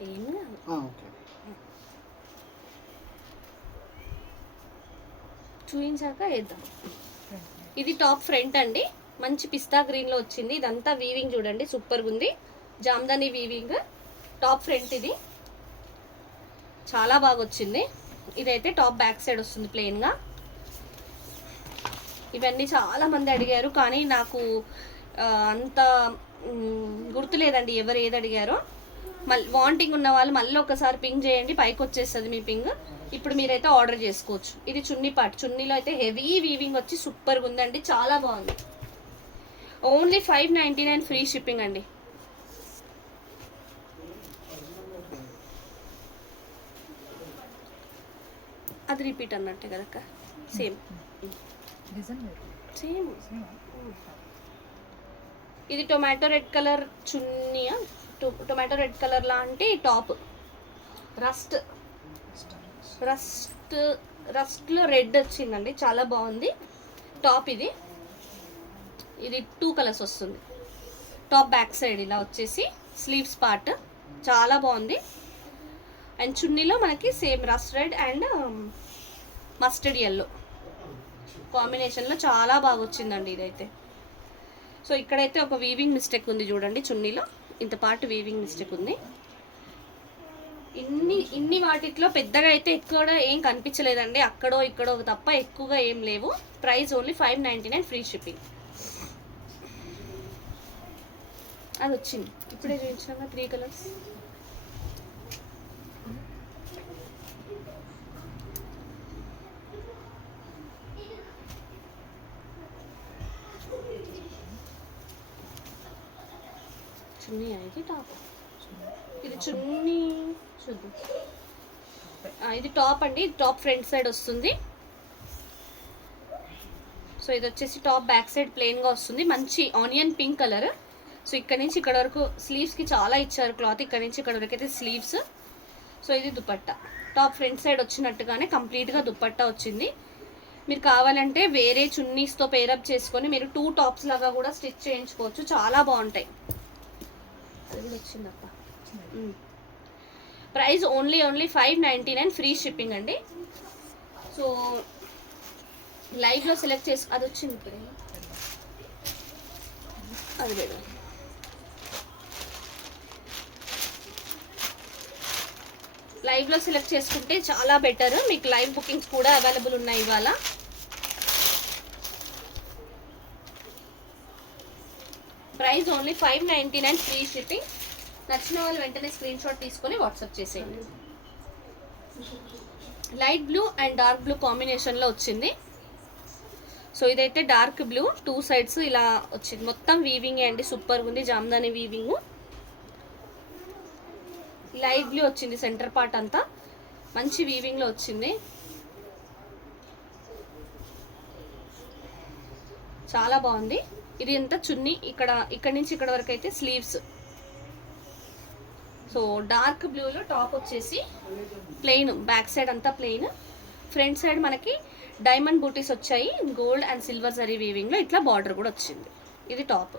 ఏం చూపించాక వేద్దాం. ఇది టాప్ ఫ్రంట్ అండి, మంచి పిస్తా గ్రీన్లో వచ్చింది. ఇదంతా వీవింగ్ చూడండి, సూపర్గా ఉంది. జామ్దాని వీవింగ్. టాప్ ఫ్రంట్ ఇది చాలా బాగా వచ్చింది. ఇదైతే టాప్ బ్యాక్ సైడ్ వస్తుంది ప్లెయిన్గా. ఇవన్నీ చాలామంది అడిగారు, కానీ నాకు అంత గుర్తులేదండి ఎవరు ఏది అడిగారో. మళ్ళీ వాంటింగ్ ఉన్న వాళ్ళు మళ్ళీ ఒకసారి పింగ్ చేయండి, పైకి వచ్చేస్తుంది మీ పింగ్. ఇప్పుడు మీరైతే ఆర్డర్ చేసుకోవచ్చు. ఇది చున్నీ పార్ట్. చున్నీలో అయితే హెవీ వీవింగ్ వచ్చి సూపర్గా ఉందండి, చాలా బాగుంది. ఓన్లీ 599 ఫ్రీ షిప్పింగ్ అండి. అది రిపీట్ అన్నట్టే కదక్క, సేమ్ సేమ్. ఇది టొమాటో రెడ్ కలర్ చున్నీయా, టొమాటో రెడ్ కలర్ లాంటి టాప్. రస్ట్లో రెడ్ వచ్చిందండి, చాలా బాగుంది. టాప్ ఇది 2 కలర్స్ వస్తుంది. టాప్ బ్యాక్ సైడ్ ఇలా వచ్చేసి స్లీవ్స్ పార్ట్ చాలా బాగుంది. అండ్ చున్నీలో మనకి same rust red and mustard yellow కాంబినేషన్లో చాలా బాగా వచ్చిందండి ఇదైతే. సో ఇక్కడైతే ఒక వీవింగ్ మిస్టేక్ ఉంది చూడండి, చున్నీలో ఇంత పార్ట్ వీవింగ్ మిస్టేక్ ఉంది. ఇన్ని వాటిలో పెద్దగా అయితే ఎక్కువ ఏం కనిపించలేదండి, అక్కడో ఇక్కడో తప్ప ఎక్కువగా ఏం లేవు. Price only 599 free shipping. అది వచ్చింది ఇప్పుడే చూపించాక 3 కలర్స్. చున్నీ ఇది టాప్, ఇది చున్నీ చూద్దాం. ఇది టాప్ అండి, ఇది టాప్ ఫ్రంట్ సైడ్ వస్తుంది. సో ఇది వచ్చేసి టాప్ బ్యాక్ సైడ్ ప్లెయిన్గా వస్తుంది, మంచి ఆనియన్ పింక్ కలర్. సో ఇక్కడ నుంచి ఇక్కడ వరకు స్లీవ్స్కి చాలా ఇచ్చారు క్లాత్, ఇక్కడ నుంచి ఇక్కడ వరకు అయితే స్లీవ్స్. సో ఇది దుపట్టా, టాప్ ఫ్రంట్ సైడ్ వచ్చినట్టుగానే కంప్లీట్గా దుపట్టా వచ్చింది. మీరు కావాలంటే వేరే చున్నీస్తో పేరప్ చేసుకొని మీరు 2 టాప్స్ లాగా కూడా స్టిచ్ చేయించుకోవచ్చు, చాలా బాగుంటాయి. అది కూడా వచ్చిందప్ప. ప్రైస్ ఓన్లీ 599 ఫ్రీ షిప్పింగ్ అండి. సో లైవ్లో సెలెక్ట్ చేసి అది వచ్చింది ఇప్పుడే, అది లేదు. లైవ్లో సెలెక్ట్ చేసుకుంటే చాలా బెటర్, మీకు లైవ్ బుకింగ్స్ కూడా అవైలబుల్ ఉన్నాయి ఇవాళ. Price only 599 free shipping. నచ్చిన వాళ్ళు వెంటనే స్క్రీన్ షాట్ తీసుకొని వాట్సాప్ చేసేయండి. Light blue and dark blue కాంబినేషన్లో వచ్చింది. సో ఇదైతే డార్క్ బ్లూ, 2 సైడ్స్ ఇలా వచ్చింది, మొత్తం వీవింగ్ అండి, సూపర్గా ఉంది. జామ్దాని వీవింగ్. లైట్ బ్లూ వచ్చింది, సెంటర్ పార్ట్ అంతా మంచి వీవింగ్లో వచ్చింది, చాలా బాగుంది. ఇది ఎంత చున్నీ, ఇక్కడ నుంచి ఇక్కడ వరకు అయితే స్లీవ్స్. సో డార్క్ బ్లూలో టాప్ వచ్చేసి ప్లెయిన్, బ్యాక్ సైడ్ అంతా ప్లెయిన్, ఫ్రంట్ సైడ్ మనకి డైమండ్ బూటీస్ వచ్చాయి, గోల్డ్ అండ్ సిల్వర్ జరీ వీవింగ్లో ఇట్లా బార్డర్ కూడా వచ్చింది. ఇది టాప్.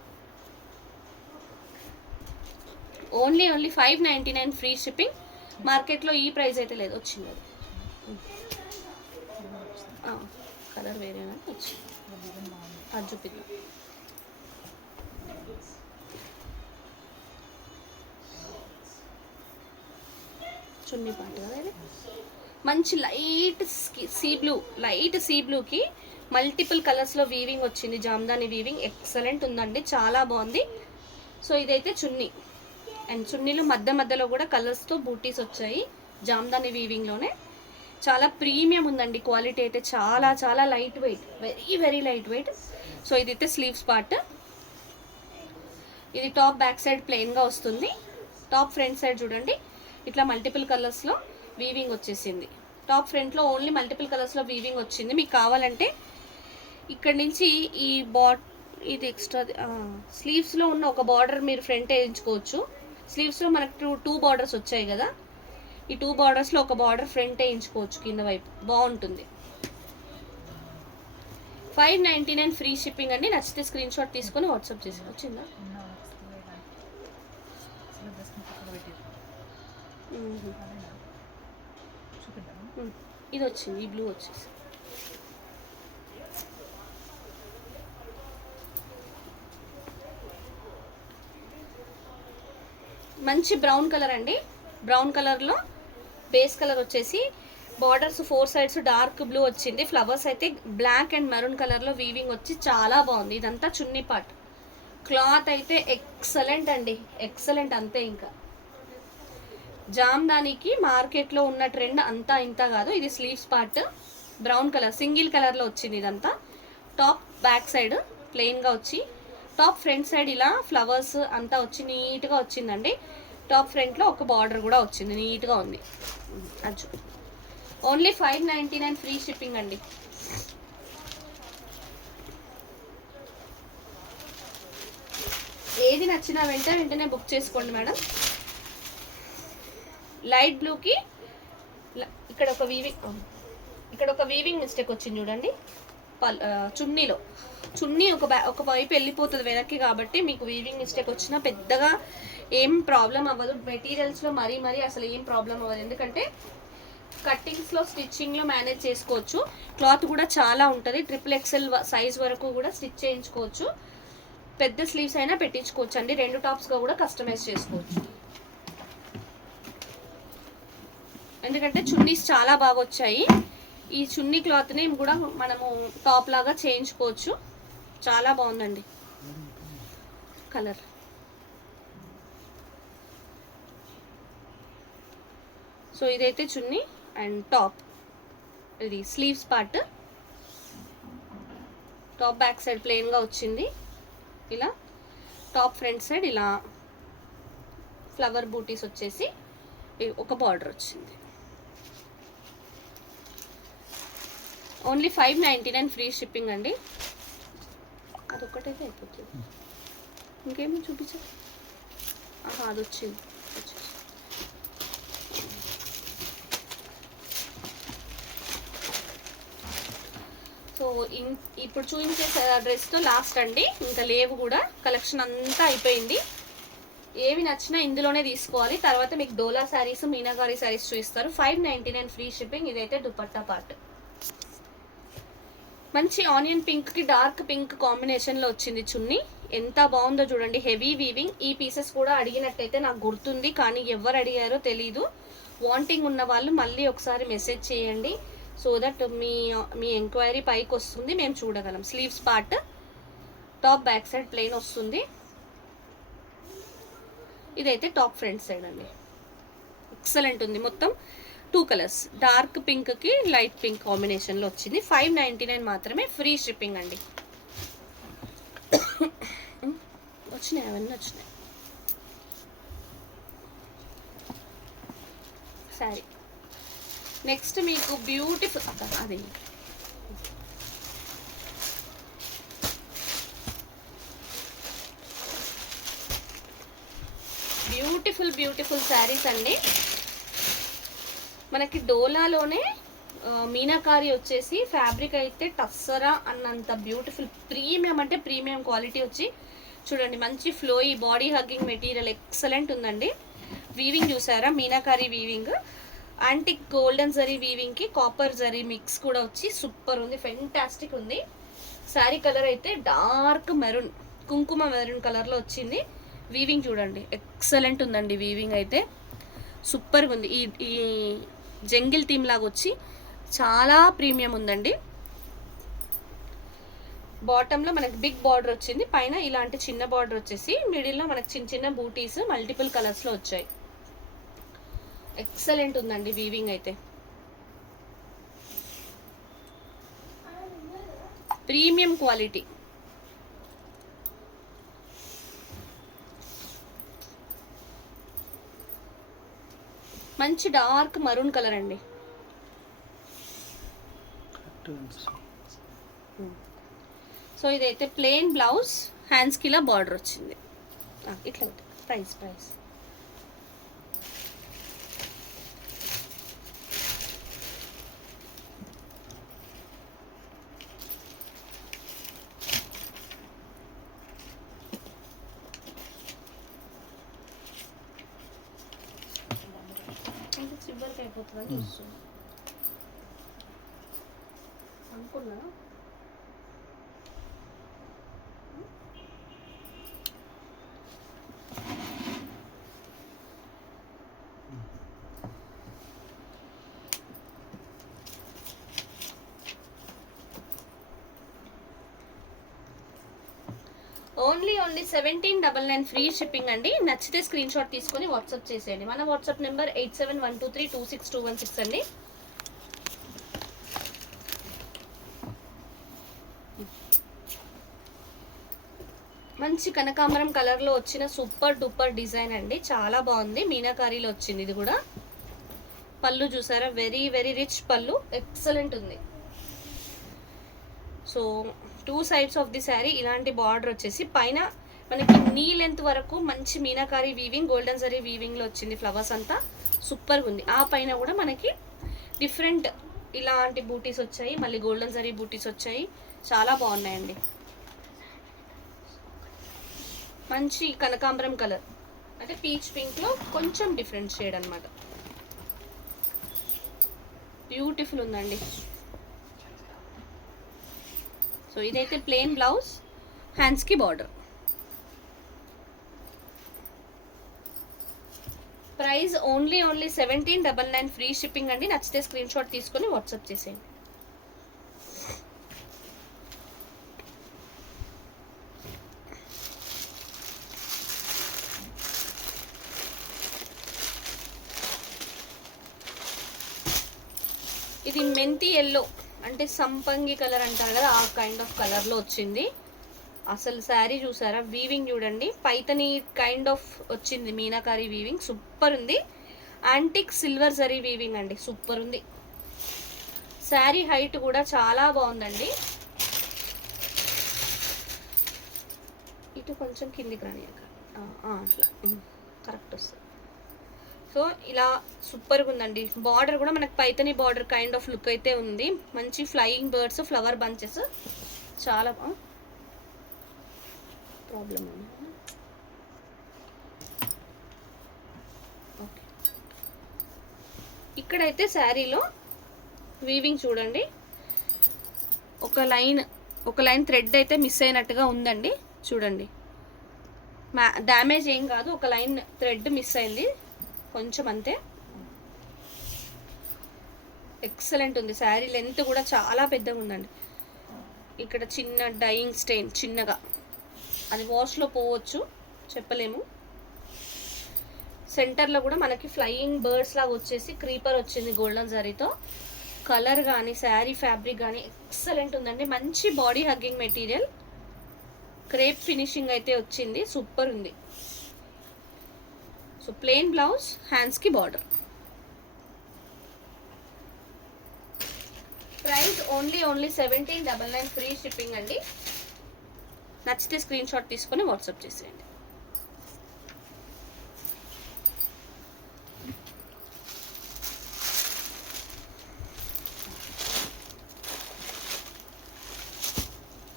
Only 599 free shipping. మార్కెట్లో ఈ ప్రైస్ అయితే లేదు, వచ్చింది అది కలర్ వేరే వచ్చింది, అది చూపిద్దాం. చున్నీ పార్ట్ కదా ఇది, మంచి లైట్ సీ బ్లూకి మల్టిపుల్ కలర్స్లో వీవింగ్ వచ్చింది, జామ్దాని వీవింగ్ ఎక్సలెంట్ ఉందండి, చాలా బాగుంది. సో ఇదైతే చున్నీ, అండ్ చున్నీలో మధ్యలో కూడా కలర్స్తో బూటీస్ వచ్చాయి, జామ్దాని వీవింగ్లోనే. చాలా ప్రీమియం ఉందండి, క్వాలిటీ అయితే చాలా light weight, very light weight. So ఇదైతే స్లీవ్స్ పార్ట్. ఇది టాప్ బ్యాక్ సైడ్ ప్లెయిన్గా వస్తుంది, టాప్ ఫ్రంట్ సైడ్ చూడండి ఇట్లా మల్టిపుల్ కలర్స్లో వీవింగ్ వచ్చేసింది. టాప్ ఫ్రంట్లో ఓన్లీ మల్టిపుల్ కలర్స్లో వీవింగ్ వచ్చింది. మీకు కావాలంటే ఇక్కడ నుంచి ఈ ఇది ఎక్స్ట్రా స్లీవ్స్లో ఉన్న ఒక బార్డర్ మీరు ఫ్రంట్ వేయించుకోవచ్చు. స్లీవ్స్లో మనకు 2 బార్డర్స్ వచ్చాయి కదా, ఈ 2 బార్డర్స్లో ఒక బార్డర్ ఫ్రంట్ వేయించుకోవచ్చు కింద వైపు, బాగుంటుంది. 599 ఫ్రీ షిప్పింగ్ అండి. నచ్చితే స్క్రీన్ షాట్ తీసుకొని వాట్సాప్ చేసి వచ్చిందా. ఇది వచ్చింది, ఈ బ్లూ వచ్చేసి మంచి బ్రౌన్ కలర్ అండి. బ్రౌన్ కలర్లో బేస్ కలర్ వచ్చేసి బార్డర్స్ 4 సైడ్స్ డార్క్ బ్లూ వచ్చింది, ఫ్లవర్స్ అయితే బ్లాక్ అండ్ మెరూన్ కలర్లో వీవింగ్ వచ్చి చాలా బాగుంది. ఇదంతా చున్నీ పార్ట్. క్లాత్ అయితే ఎక్సలెంట్ అండి, ఎక్సలెంట్ అంతే. ఇంకా జామ్దానికి మార్కెట్లో ఉన్న ట్రెండ్ అంతా ఇంత కాదు. ఇది sleeves part, brown colour single కలర్లో వచ్చింది ఇదంతా. టాప్ బ్యాక్ సైడ్ ప్లెయిన్గా వచ్చి, టాప్ ఫ్రంట్ సైడ్ ఇలా ఫ్లవర్స్ అంతా వచ్చి నీట్గా వచ్చిందండి. టాప్ ఫ్రంట్లో ఒక బార్డర్ కూడా వచ్చింది, నీట్గా ఉంది. అది ఓన్లీ 599 ఫ్రీ షిప్పింగ్ అండి. ఏది నచ్చినా వెంటనే బుక్ చేసుకోండి మేడం. లైట్ బ్లూకి ఇక్కడ ఒక వీవింగ్ మిస్టేక్ వచ్చింది చూడండి. చున్నీలో చున్నీ ఒక వైపు వెళ్ళిపోతుంది వెనక్కి, కాబట్టి మీకు వీవింగ్ మిస్టేక్ వచ్చినా పెద్దగా ఏం ప్రాబ్లం అవ్వదు. మెటీరియల్స్లో మరీ అసలు ఏం ప్రాబ్లం అవ్వదు, ఎందుకంటే కట్టింగ్స్లో స్టిచ్చింగ్లో మేనేజ్ చేసుకోవచ్చు. క్లాత్ కూడా చాలా ఉంటుంది, XXL సైజ్ వరకు కూడా స్టిచ్ చేయించుకోవచ్చు. పెద్ద స్లీవ్స్ అయినా పెట్టించుకోవచ్చు అండి, 2 టాప్స్గా కూడా కస్టమైజ్ చేసుకోవచ్చు. ఎందుకంటే చున్నీస్ చాలా బాగా వచ్చాయి. ఈ చున్నీ క్లాత్ని కూడా మనము టాప్ లాగా చేయించుకోవచ్చు. చాలా బాగుందండి కలర్. సో ఇదైతే చున్నీ అండ్ టాప్, ఇది sleeves part. Top back side ప్లెయిన్గా వచ్చింది ఇలా, టాప్ ఫ్రంట్ సైడ్ ఇలా ఫ్లవర్ బూటీస్ వచ్చేసి ఒక బార్డర్ వచ్చింది. ఓన్లీ 599 ఫ్రీ షిప్పింగ్ అండి. అదొక్కటైతే అయిపోతుంది, ఇంకేమో చూపించు. అది వచ్చింది. సో ఇప్పుడు చూపించే డ్రెస్తో లాస్ట్ అండి, ఇంకా లేవు కూడా, కలెక్షన్ అంతా అయిపోయింది. ఏవి నచ్చినా ఇందులోనే తీసుకోవాలి. తర్వాత మీకు డోలా శారీస్, మీనాకారి శారీస్ చూపిస్తారు. 599 ఫ్రీ షిప్పింగ్. ఇదైతే దుపట్టా పార్ట్. మంచి ఆనియన్ పింక్కి డార్క్ పింక్ కాంబినేషన్లో వచ్చింది చున్నీ. ఎంత బాగుందో చూడండి, హెవీ వీవింగ్. ఈ పీసెస్ కూడా అడిగినట్టయితే నాకు గుర్తుంది, కానీ ఎవరు అడిగారో తెలీదు. వాంటింగ్ ఉన్న వాళ్ళు మళ్ళీ ఒకసారి మెసేజ్ చేయండి, సో దట్ మీ ఎంక్వైరీ పైకి వస్తుంది, మేము చూడగలం. Sleeves part, top back side plain వస్తుంది. ఇదైతే టాప్ ఫ్రంట్ సైడ్ అండి. ఎక్సలెంట్ ఉంది. మొత్తం 2 కలర్స్, డార్క్ పింక్కి లైట్ పింక్ కాంబినేషన్లో వచ్చింది. 599 మాత్రమే, ఫ్రీ షిప్పింగ్ అండి. వచ్చినాయి, అవన్నీ వచ్చినాయి. సారీ నెక్స్ట్ మీకు బ్యూటిఫుల్, అది బ్యూటిఫుల్ శారీస్ అండి. మనకి డోలాలోనే మీనాకారి వచ్చేసి ఫ్యాబ్రిక్ అయితే టస్సరా అన్నంత బ్యూటిఫుల్, ప్రీమియం అంటే ప్రీమియం క్వాలిటీ వచ్చి చూడండి. మంచి flowy body hugging material excellent ఉందండి. వీవింగ్ చూసారా, meenakari weaving, antique golden zari వీవింగ్కి కాపర్ జరీ మిక్స్ కూడా వచ్చి సూపర్ ఉంది, ఫెంటాస్టిక్ ఉంది. శారీ కలర్ అయితే డార్క్ మెరూన్, కుంకుమ మెరూన్ కలర్లో వచ్చింది. వీవింగ్ చూడండి, ఎక్సలెంట్ ఉందండి. వీవింగ్ అయితే సూపర్గా ఉంది. ఈ జంగిల్ థీమ్ లాగా వచ్చి చాలా ప్రీమియం ఉందండి. బాటంలో మనకి బిగ్ బార్డర్ వచ్చింది, పైన ఇలాంటి చిన్న బార్డర్ వచ్చేసి మిడిల్లో మనకి చిన్న బూటీస్ మల్టిపుల్ కలర్స్లో వచ్చాయి. ఎక్సలెంట్ ఉందండి వీవింగ్ అయితే, ప్రీమియం క్వాలిటీ. మంచి డార్క్ మరూన్ కలర్ అండి. సో ఇదైతే ప్లెయిన్ బ్లౌజ్, హ్యాండ్స్కి ఇలా బార్డర్ వచ్చింది. ఇట్లా ప్రైస్ చివరికి అయిపోతుందని చూస్తున్నా అనుకున్నా. ఓన్లీ 1799 ఫ్రీ షిప్పింగ్ అండి. నచ్చితే స్క్రీన్ షాట్ తీసుకొని వాట్సాప్ చేసేయండి. మన వాట్సాప్ నెంబర్ 8712326216 అండి. మంచి కనకాంబరం కలర్లో వచ్చిన సూపర్ డూపర్ డిజైన్ అండి, చాలా బాగుంది. మీనాకారీలో వచ్చింది. ఇది కూడా పళ్ళు చూసారా, వెరీ రిచ్ పళ్ళు, ఎక్సలెంట్ ఉంది. So 2 sides of the sari ఇలాంటి బార్డర్ వచ్చేసి పైన మనకి నీ లెంత్ వరకు మంచి మీనాకారి వీవింగ్, గోల్డెన్ జరీ వీవింగ్లో వచ్చింది. ఫ్లవర్స్ అంతా సూపర్గా ఉంది. ఆ పైన కూడా మనకి డిఫరెంట్ ఇలాంటి బూటీస్ వచ్చాయి, మళ్ళీ గోల్డెన్ జరీ బూటీస్ వచ్చాయి. చాలా బాగున్నాయండి. మంచి కనకాంబరం కలర్ అంటే పీచ్ పింక్లో కొంచెం డిఫరెంట్ షేడ్ అనమాట. బ్యూటిఫుల్ ఉందండి. సో ఇదైతే ప్లెయిన్ బ్లౌజ్, హ్యాండ్స్కి border. Price only 1799 free shipping అండి. నచ్చితే స్క్రీన్ షాట్ తీసుకొని వాట్సాప్ చేసేయండి. ఇది మెంతి ఎల్లో అంటే సంపంగి కలర్ అంటారు కదా, ఆ కైండ్ ఆఫ్ కలర్లో వచ్చింది. అసలు శారీ చూసారా, వీవింగ్ చూడండి, పైతని కైండ్ ఆఫ్ వచ్చింది, మీనాకారి వీవింగ్ సూపర్ ఉంది. యాంటిక్ సిల్వర్ జరీ వీవింగ్ అండి, సూపర్ ఉంది. శారీ హైట్ కూడా చాలా బాగుందండి. ఇటు కొంచెం కిందికి రాని అట్లా కరెక్ట్ వస్తుంది. సో ఇలా సూపర్గా ఉందండి. బార్డర్ కూడా మనకు Paithani border kind of look అయితే ఉంది. మంచి ఫ్లయింగ్ బర్డ్స్, ఫ్లవర్ బంచెస్, చాలా ప్రాబ్లం ఉంది. ఓకే, ఇక్కడైతే శారీలో వీవింగ్ చూడండి, ఒక లైన్ థ్రెడ్ అయితే మిస్ అయినట్టుగా ఉందండి. చూడండి, డ్యామేజ్ ఏం కాదు, ఒక లైన్ థ్రెడ్ మిస్ అయింది కొంచెం అంతే. ఎక్సలెంట్ ఉంది. శారీ లెంత్ కూడా చాలా పెద్దగా ఉందండి. ఇక్కడ చిన్న డైయింగ్ స్టెయిన్ చిన్నగా, అది వాష్లో పోవచ్చు, చెప్పలేము. సెంటర్లో కూడా మనకి ఫ్లయింగ్ బర్డ్స్ లాగా వచ్చేసి క్రీపర్ వచ్చింది గోల్డెన్ జరీతో. కలర్ కానీ శారీ ఫ్యాబ్రిక్ కానీ ఎక్సలెంట్ ఉందండి. మంచి body hugging material, crepe finishing అయితే వచ్చింది, సూపర్ ఉంది. సో ప్లెయిన్ బ్లౌజ్, హ్యాండ్స్కి border. Price only 1799 free shipping అండి. నచ్చితే స్క్రీన్ షాట్ తీసుకొని వాట్సాప్ చేసేయండి.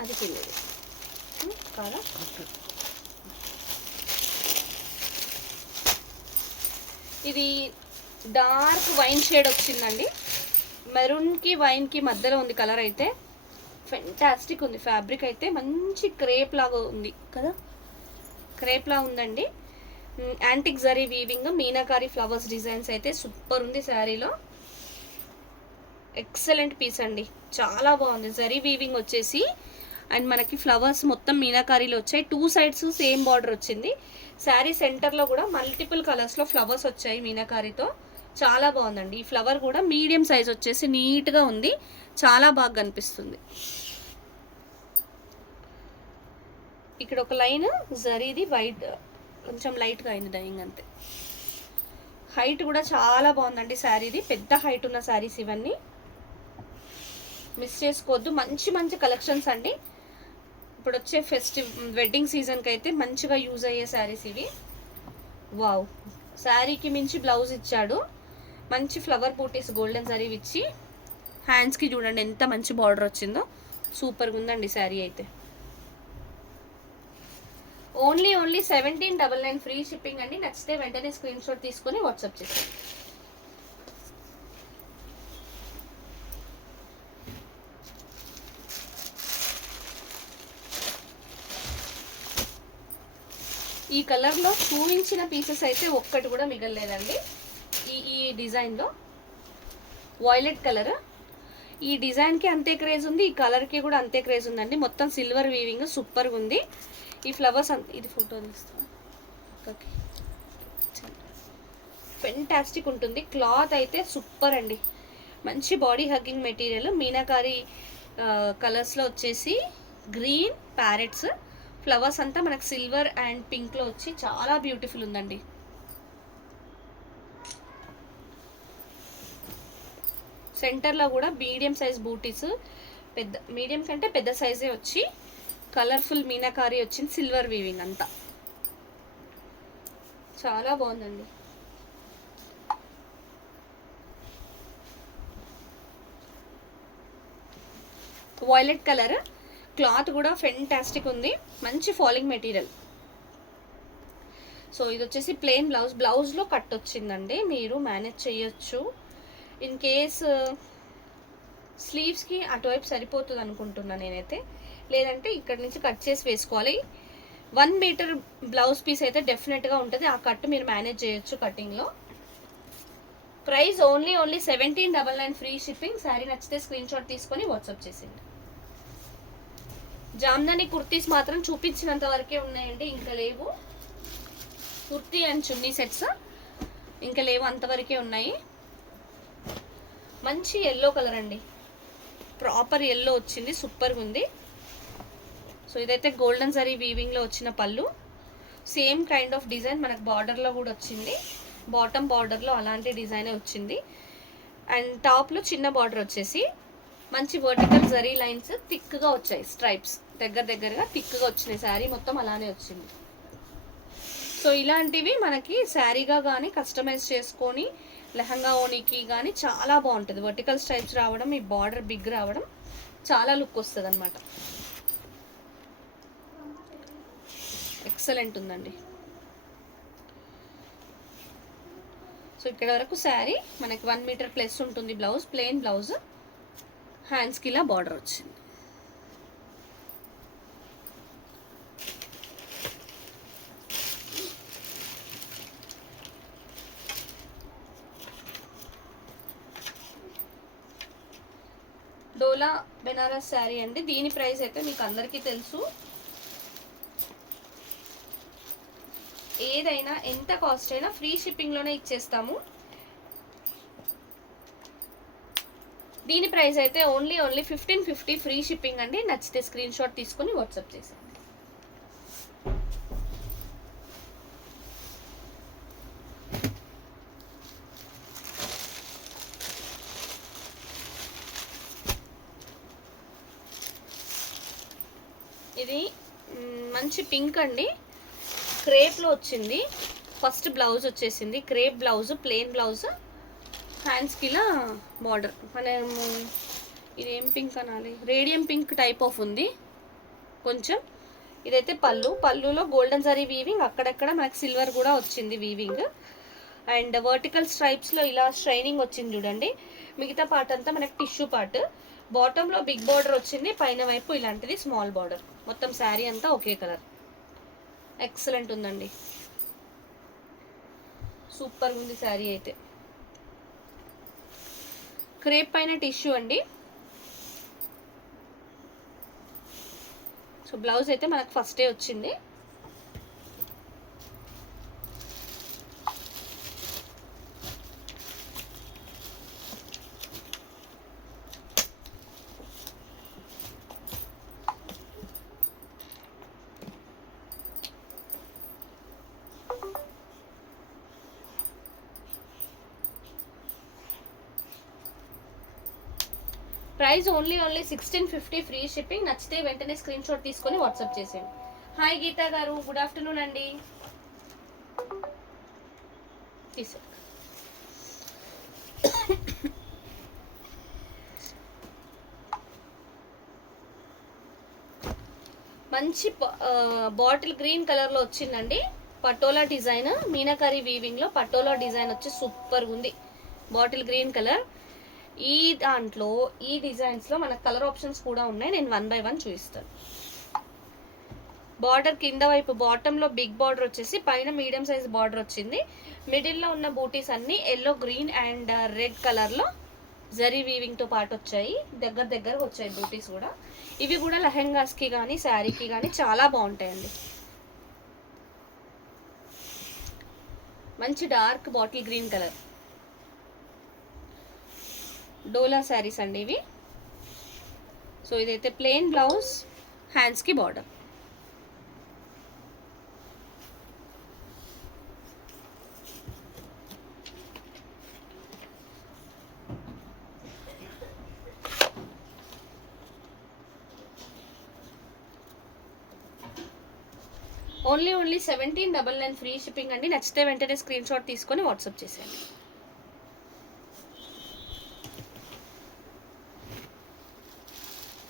అది కిందది కాదా? ఇది డార్క్ వైన్ షేడ్ వచ్చిందండి. మెరూన్కి వైన్కి మధ్యలో ఉంది కలర్ అయితే. ఫెంటాస్టిక్ ఉంది. ఫ్యాబ్రిక్ అయితే మంచి క్రేప్ లాగా ఉంది కదా, క్రేప్ లా ఉందండి. Antique zari weaving, meenakari flowers designs అయితే సూపర్ ఉంది శారీలో. ఎక్సలెంట్ పీస్ అండి, చాలా బాగుంది. జరీ వీవింగ్ వచ్చేసి అండ్ మనకి ఫ్లవర్స్ మొత్తం మీనాకారీలో వచ్చాయి. 2 సైడ్స్ సేమ్ బార్డర్ వచ్చింది. శారీ సెంటర్లో కూడా మల్టిపుల్ కలర్స్లో ఫ్లవర్స్ వచ్చాయి మీనాకారీతో. చాలా బాగుందండి. ఈ ఫ్లవర్ కూడా మీడియం సైజ్ వచ్చేసి నీట్గా ఉంది, చాలా బాగా కనిపిస్తుంది. ఇక్కడ ఒక లైన్ జరీది వైట్ కొంచెం లైట్గా అయింది డైయింగ్ అంతే. హైట్ కూడా చాలా బాగుందండి శారీది, పెద్ద హైట్ ఉన్న శారీస్ ఇవన్నీ మిస్ చేసుకోవద్దు. మంచి మంచి కలెక్షన్స్ అండి. ఇప్పుడు వచ్చే వెడ్డింగ్ సీజన్కి అయితే మంచిగా యూజ్ అయ్యే శారీస్ ఇవి. వావ్, శారీకి మించి బ్లౌజ్ ఇచ్చాడు, మంచి ఫ్లవర్ బూటీస్ గోల్డెన్ జరీ ఇచ్చి, హ్యాండ్స్కి చూడండి ఎంత మంచి బార్డర్ వచ్చిందో, సూపర్గా ఉందండి శారీ అయితే. ఓన్లీ 1799 ఫ్రీ షిప్పింగ్ అండి. నచ్చితే వెంటనే స్క్రీన్ షాట్ తీసుకొని వాట్సాప్ చేయండి. ఈ కలర్లో చూపించిన పీసెస్ అయితే ఒక్కటి కూడా మిగలలేదండి. ఈ డిజైన్లో వాయిలెట్ కలర్, ఈ డిజైన్కి అంతే క్రేజ్ ఉంది, ఈ కలర్కి కూడా అంతే క్రేజ్ ఉందండి. మొత్తం సిల్వర్ వీవింగ్ సూపర్గా ఉంది. ఈ ఫ్లవర్స్ ఇది ఫోటో తీస్తా, ఫెంటాస్టిక్ ఉంటుంది. క్లాత్ అయితే సూపర్ అండి. మంచి బాడీ హగ్గింగ్ మెటీరియల్, మీనాకారి కలర్స్లో వచ్చేసి గ్రీన్ ప్యారెట్స్, ఫ్లవర్స్ అంతా మనకు సిల్వర్ అండ్ పింక్లో వచ్చి చాలా బ్యూటిఫుల్ ఉందండి. సెంటర్లో కూడా మీడియం సైజ్ బూటీస్, మీడియం కంటే పెద్ద సైజే వచ్చి కలర్ఫుల్ మీనాకారి వచ్చింది, సిల్వర్ వీవింగ్ అంతా చాలా బాగుందండి. వాయిలెట్ కలర్ క్లాత్ కూడా ఫెంటాస్టిక్ ఉంది, మంచి ఫాలింగ్ మెటీరియల్. సో ఇది వచ్చేసి ప్లెయిన్ బ్లౌజ్, బ్లౌజ్లో కట్ వచ్చిందండి, మీరు మేనేజ్ చేయొచ్చు. ఇన్ కేస్ స్లీవ్స్కి అటువైపు సరిపోతుంది అనుకుంటున్నాను నేనైతే, లేదంటే ఇక్కడ నుంచి కట్ చేసి వేసుకోవాలి. 1 మీటర్ బ్లౌజ్ పీస్ అయితే డెఫినెట్గా ఉంటుంది, ఆ కట్ మీరు మేనేజ్ చేయొచ్చు కటింగ్లో. Price only 1799 free shipping. Sari నచ్చితే స్క్రీన్ షాట్ తీసుకొని వాట్సాప్ చేసేయండి. జామ్దాని కుర్తీస్ మాత్రం చూపించినంత వరకే ఉన్నాయండి, ఇంకా లేవు. కుర్తీ అండ్ చున్నీ సెట్స్ ఇంకా లేవు, అంతవరకే ఉన్నాయి. మంచి ఎల్లో కలర్ అండి, ప్రాపర్ ఎల్లో వచ్చింది, సూపర్గా ఉంది. సో ఇదైతే గోల్డెన్ జరీ వీవింగ్లో వచ్చిన పళ్ళు, సేమ్ కైండ్ ఆఫ్ డిజైన్ మనకు బార్డర్లో కూడా వచ్చింది, బాటమ్ బార్డర్లో అలాంటి డిజైనే వచ్చింది. అండ్ టాప్లో చిన్న బార్డర్ వచ్చేసి మంచి వర్టికల్ జరీ లైన్స్ థిక్గా వచ్చాయి, స్ట్రైప్స్ దగ్గరగా థిక్గా వచ్చినాయి, శారీ మొత్తం అలానే వచ్చింది. సో ఇలాంటివి మనకి శారీగా కానీ కస్టమైజ్ చేసుకొని లెహంగా ఓనికి కానీ చాలా బాగుంటుంది. వర్టికల్ స్ట్రైప్స్ రావడం, ఈ బార్డర్ బిగ్ రావడం చాలా లుక్ వస్తుంది అనమాట. ఎక్సలెంట్ ఉందండి. సో ఇక్కడ వరకు శారీ మనకి 1 మీటర్ ప్లస్ ఉంటుంది. బ్లౌజ్ ప్లెయిన్ బ్లౌజ్, హ్యాండ్స్కి ఇలా బార్డర్ వచ్చింది. డోలా బెనారస్ శారీ అండి, దీని ప్రైస్ అయితే మీకు అందరికీ తెలుసు. ఏదైనా ఎంత కాస్ట్ అయినా ఫ్రీ షిప్పింగ్లోనే ఇచ్చేస్తాము. దీని ప్రైస్ అయితే ఓన్లీ 1550 ఫ్రీ షిప్పింగ్ అండి. నచ్చితే స్క్రీన్ షాట్ తీసుకొని వాట్సాప్ చేసేయండి. ఇది మంచి పింక్ అండి, క్రేప్లో వచ్చింది. ఫస్ట్ బ్లౌజ్ వచ్చేసింది క్రేప్ బ్లౌజ్, ప్లెయిన్ బ్లౌజ్, హ్యాండ్స్కి ఇలా బార్డర్. మనము ఇది ఏం పింక్ అనాలి, రేడియం పింక్ టైప్ ఆఫ్ ఉంది కొంచెం. ఇదైతే పళ్ళులో గోల్డెన్ జరీ వీవింగ్, అక్కడక్కడ మనకి సిల్వర్ కూడా వచ్చింది వీవింగ్. అండ్ వర్టికల్ స్ట్రైప్స్లో ఇలా షైనింగ్ వచ్చింది చూడండి. మిగతా పార్ట్ అంతా మనకి టిష్యూ పార్ట్. బాటంలో బిగ్ బార్డర్ వచ్చింది, పైన వైపు ఇలాంటిది స్మాల్ బార్డర్. మొత్తం శారీ అంతా ఒకే కలర్. ఎక్సలెంట్ ఉందండి, సూపర్ ఉంది శారీ అయితే. క్రేప్ పైన టిష్యూ అండి. సో బ్లౌజ్ అయితే మనకు ఫస్టే వచ్చింది. Price only 1650 free shipping. నచ్చితే వెంటనే స్క్రీన్ షాట్ తీసుకొని వాట్సాప్ చేసేయండి. హాయ్ గీతా గారు, గుడ్ ఆఫ్టర్నూన్ అండి. తీసే మంచి బాటిల్ గ్రీన్ కలర్లో వచ్చిందండి. పటోలా డిజైన్, మీనాకారి వీవింగ్లో పటోలా డిజైన్ వచ్చి సూపర్గా ఉంది. Bottle green colour. ఈ దాంట్లో ఈ డిజైన్స్లో మనకు కలర్ ఆప్షన్స్ కూడా ఉన్నాయి, నేను 1 by 1 చూపిస్తాను. బార్డర్ కింద వైపు బాటంలో బిగ్ బార్డర్ వచ్చేసి పైన మీడియం సైజ్ బార్డర్ వచ్చింది. మిడిల్లో ఉన్న బూటీస్ అన్నీ ఎల్లో, గ్రీన్ అండ్ రెడ్ కలర్లో జరీ వీవింగ్తో పాటు వచ్చాయి. దగ్గరగా వచ్చాయి బూటీస్ కూడా. ఇవి కూడా లెహెంగాస్కి కానీ శారీకి కానీ చాలా బాగుంటాయండి. మంచి డార్క్ బాటిల్ గ్రీన్ కలర్ డోలా శారీస్ అండి ఇవి. సో ఇదైతే ప్లెయిన్ బ్లౌజ్, హ్యాండ్స్కి బార్డర్. ఓన్లీ 1799 ఫ్రీ షిప్పింగ్ అండి. నచ్చితే వెంటనే స్క్రీన్ షాట్ తీసుకొని వాట్సాప్ చేసేయండి.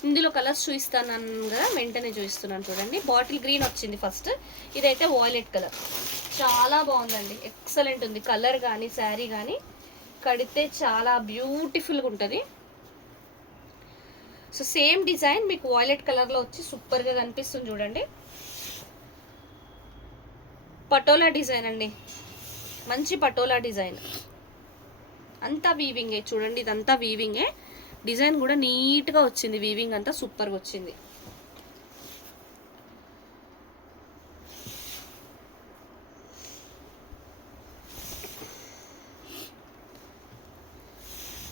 ఇందులో కలర్స్ చూపిస్తాను కదా, వెంటనే చూపిస్తున్నాను చూడండి. బాటిల్ గ్రీన్ వచ్చింది ఫస్ట్, ఇదైతే వాయిలెట్ కలర్. చాలా బాగుందండి, ఎక్సలెంట్ ఉంది కలర్ కానీ శారీ కానీ. కడితే చాలా బ్యూటిఫుల్గా ఉంటుంది. సో సేమ్ డిజైన్ మీకు వాయిలెట్ కలర్లో వచ్చి సూపర్గా కనిపిస్తుంది చూడండి. పటోలా డిజైన్ అండి, మంచి పటోలా డిజైన్. అంతా వీవింగే చూడండి, ఇదంతా వీవింగే. డిజైన్ కూడా నీట్గా వచ్చింది, వీవింగ్ అంతా సూపర్గా వచ్చింది.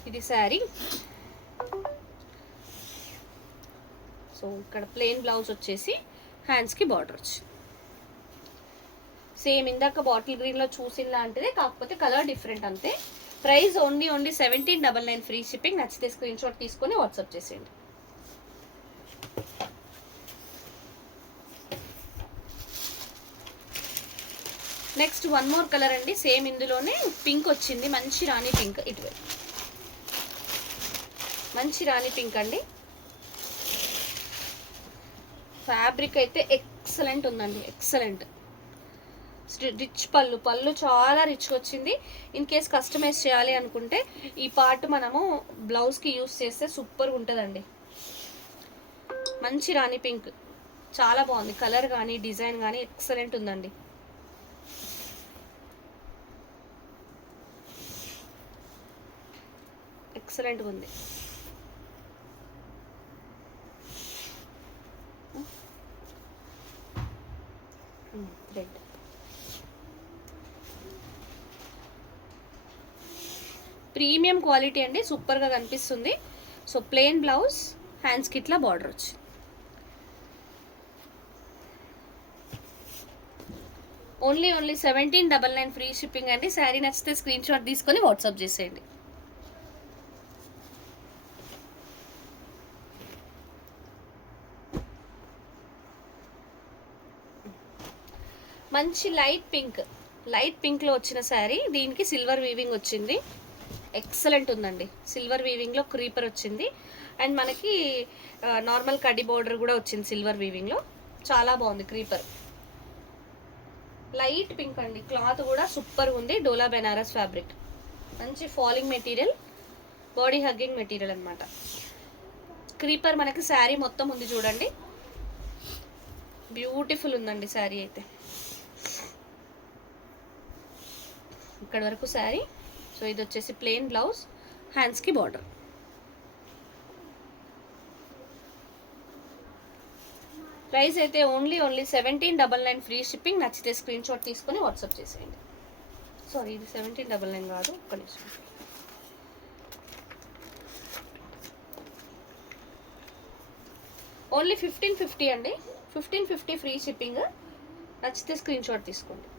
ఇది శారీ. సో ఇక్కడ ప్లెయిన్ బ్లౌజ్ వచ్చేసి హ్యాండ్స్కి బార్డర్ వచ్చింది. సేమ్ ఇందాక బాటిల్ గ్రీన్లో చూసిన లాంటిదే, కాకపోతే కలర్ డిఫరెంట్ అంతే. Price only 1799 free shipping. నచ్చితే స్క్రీన్ షాట్ తీసుకొని వాట్సాప్ చేసేయండి. నెక్స్ట్ వన్ మోర్ కలర్ అండి, సేమ్ ఇందులోనే పింక్ వచ్చింది, మంచి రాణి పింక్. ఇటువైపు మంచి రాణి పింక్ అండి. ఫ్యాబ్రిక్ అయితే ఎక్సలెంట్ ఉందండి, ఎక్సలెంట్. రిచ్ పళ్ళు చాలా రిచ్గా వచ్చింది. ఇన్ కేస్ కస్టమైజ్ చేయాలి అనుకుంటే ఈ పార్ట్ మనము బ్లౌజ్కి యూస్ చేస్తే సూపర్గా ఉంటుందండి. మంచి రాణి పింక్, చాలా బాగుంది కలర్ కానీ డిజైన్ కానీ ఎక్సలెంట్ ఉందండి. ఎక్సలెంట్గా ఉంది. రెడ్ ప్రీమియం క్వాలిటీ అండి, సూపర్గా కనిపిస్తుంది. సో ప్లెయిన్ బ్లౌజ్, హ్యాండ్స్కి ఇట్లా బార్డర్ వచ్చి. ఓన్లీ 1799 ఫ్రీ షిప్పింగ్ అండి. శారీ నచ్చితే స్క్రీన్ షాట్ తీసుకొని వాట్సాప్ చేసేయండి. మంచి లైట్ పింక్లో వచ్చిన శారీ, దీనికి సిల్వర్ వీవింగ్ వచ్చింది. ఎక్సలెంట్ ఉందండి, సిల్వర్ వీవింగ్లో క్రీపర్ వచ్చింది. అండ్ మనకి నార్మల్ కడ్డీ బోర్డర్ కూడా వచ్చింది సిల్వర్ వీవింగ్లో. చాలా బాగుంది క్రీపర్. లైట్ పింక్ అండి, క్లాత్ కూడా సూపర్ ఉంది. డోలా బెనారస్ ఫ్యాబ్రిక్, మంచి falling material, body hugging material అనమాట. క్రీపర్ మనకి శారీ మొత్తం ఉంది చూడండి, బ్యూటిఫుల్ ఉందండి శారీ అయితే. ఇక్కడ వరకు శారీ. సో ఇది వచ్చేసి ప్లెయిన్ బ్లౌజ్, హ్యాండ్స్కి బార్డర్. ప్రైస్ అయితే ఓన్లీ 1799 ఫ్రీ షిప్పింగ్. నచ్చితే స్క్రీన్ షాట్ తీసుకొని వాట్సాప్ చేసేయండి. సారీ, ఇది 1799 కాదు, ఒక్క నిమిషం. ఓన్లీ 1550 అండి, 1550 ఫ్రీ షిప్పింగ్. నచ్చితే స్క్రీన్ షాట్ తీసుకోండి.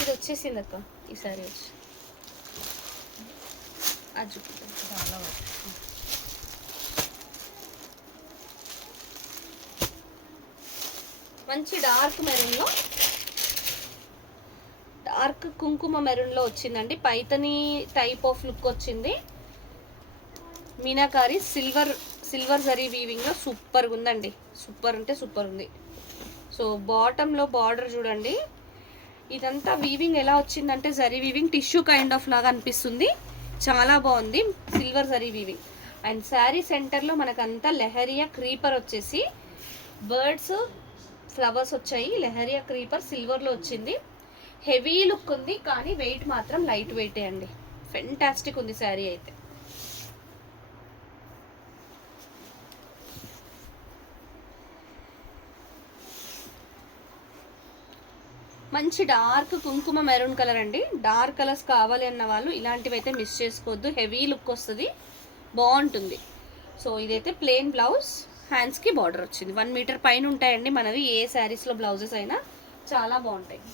ఇది వచ్చేసింది అక్క, ఈ సారీ వచ్చి అది మంచి డార్క్ మెరూన్లో, డార్క్ కుంకుమ మెరూన్లో వచ్చిందండి. పైతని టైప్ ఆఫ్ లుక్ వచ్చింది. మీనాకారి సిల్వర్ జరీ వీవింగ్లో సూపర్గా ఉందండి, సూపర్ అంటే సూపర్ ఉంది. సో బాటంలో బార్డర్ చూడండి, ఇదంతా వీవింగ్ ఎలా వచ్చిందంటే zari weaving, tissue kind of లాగా అనిపిస్తుంది. చాలా బాగుంది silver zari weaving. And sari సెంటర్లో మనకంతా లెహరియా క్రీపర్ వచ్చేసి బర్డ్స్ ఫ్లవర్స్ వచ్చాయి. లెహరియా క్రీపర్ సిల్వర్లో వచ్చింది. హెవీ లుక్ ఉంది, కానీ వెయిట్ మాత్రం లైట్ వెయిటే అండి. ఫెంటాస్టిక్ ఉంది శారీ అయితే. మంచి డార్క్ కుంకుమ మెరూన్ కలర్ అండి. డార్క్ కలర్స్ కావాలి అన్న వాళ్ళు ఇలాంటివి అయితే మిస్ చేసుకోవద్దు, హెవీ లుక్ వస్తుంది, బాగుంటుంది. సో ఇదైతే ప్లెయిన్ బ్లౌజ్, హ్యాండ్స్కి బార్డర్ వచ్చింది. 1 మీటర్ పైన ఉంటాయండి మనవి ఏ శారీస్లో బ్లౌజెస్ అయినా, చాలా బాగుంటాయి.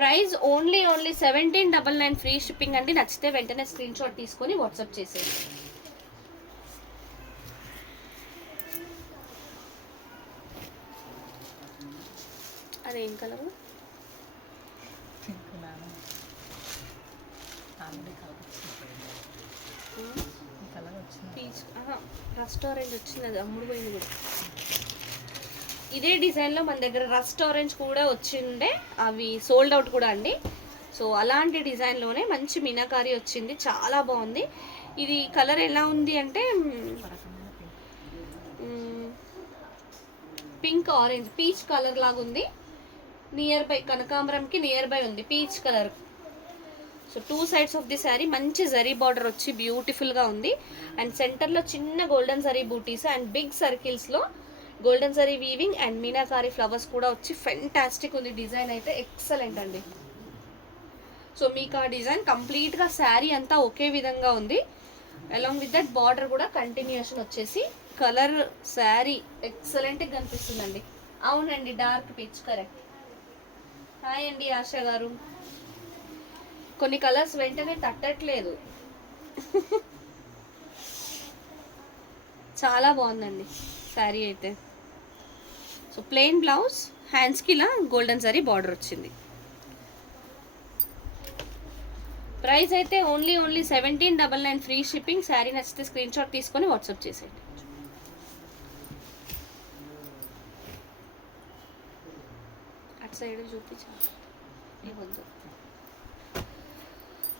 ప్రైస్ ఓన్లీ 1799 ఫ్రీ షిప్పింగ్ అండి. నచ్చితే వెంటనే స్క్రీన్ షాట్ తీసుకొని వాట్సాప్ చేసేయండి. అదేం కలర్? పింక్ నాను ఆల్రెడీ కలర్ వచ్చింది. ఈ కలర్ వచ్చింది. పీచ్ రస్ట్ ఆరెంజ్ వచ్చింది, అది అమ్ముడు పోయింది కూడా. ఇదే డిజైన్లో మన దగ్గర రస్ట్ ఆరెంజ్ కూడా వచ్చిండే, అవి సోల్డ్ అవుట్ కూడా అండి. సో అలాంటి డిజైన్లోనే మంచి మీనాకారి వచ్చింది, చాలా బాగుంది. ఇది కలర్ ఎలా ఉంది అంటే పింక్ ఆరెంజ్ పీచ్ కలర్ లాగా ఉంది. నియర్ బై కనకాంబరంకి నియర్ బై ఉంది peach colour. So two sides of the sari మంచి జరీ బార్డర్ వచ్చి బ్యూటిఫుల్గా ఉంది. అండ్ సెంటర్లో చిన్న golden zari butis and big సర్కిల్స్లో golden zari weaving and meenakari flowers కూడా వచ్చి ఫెంటాస్టిక్ ఉంది. డిజైన్ అయితే ఎక్సలెంట్ అండి. సో మీకు ఆ డిజైన్ కంప్లీట్గా శారీ అంతా ఒకే విధంగా ఉంది. అలాంగ్ విత్ దట్ బార్డర్ కూడా కంటిన్యూషన్ వచ్చేసి కలర్ శారీ ఎక్సలెంట్గా కనిపిస్తుందండి. అవునండి, డార్క్ పీచ్ కరెక్ట్. హాయ్ అండి ఆశ గారు. కొన్ని కలర్స్ వెంటనే తట్టట్లేదు. చాలా బాగుందండి శారీ అయితే. సో ప్లెయిన్ బ్లౌజ్, హ్యాండ్స్కి ఇలా గోల్డెన్ జరీ బార్డర్ వచ్చింది. ప్రైస్ అయితే ఓన్లీ 1799 ఫ్రీ షిప్పింగ్. శారీ నచ్చితే స్క్రీన్ షాట్ తీసుకొని వాట్సాప్ చేసేయండి. అటు సైడ్ చూపించాలి.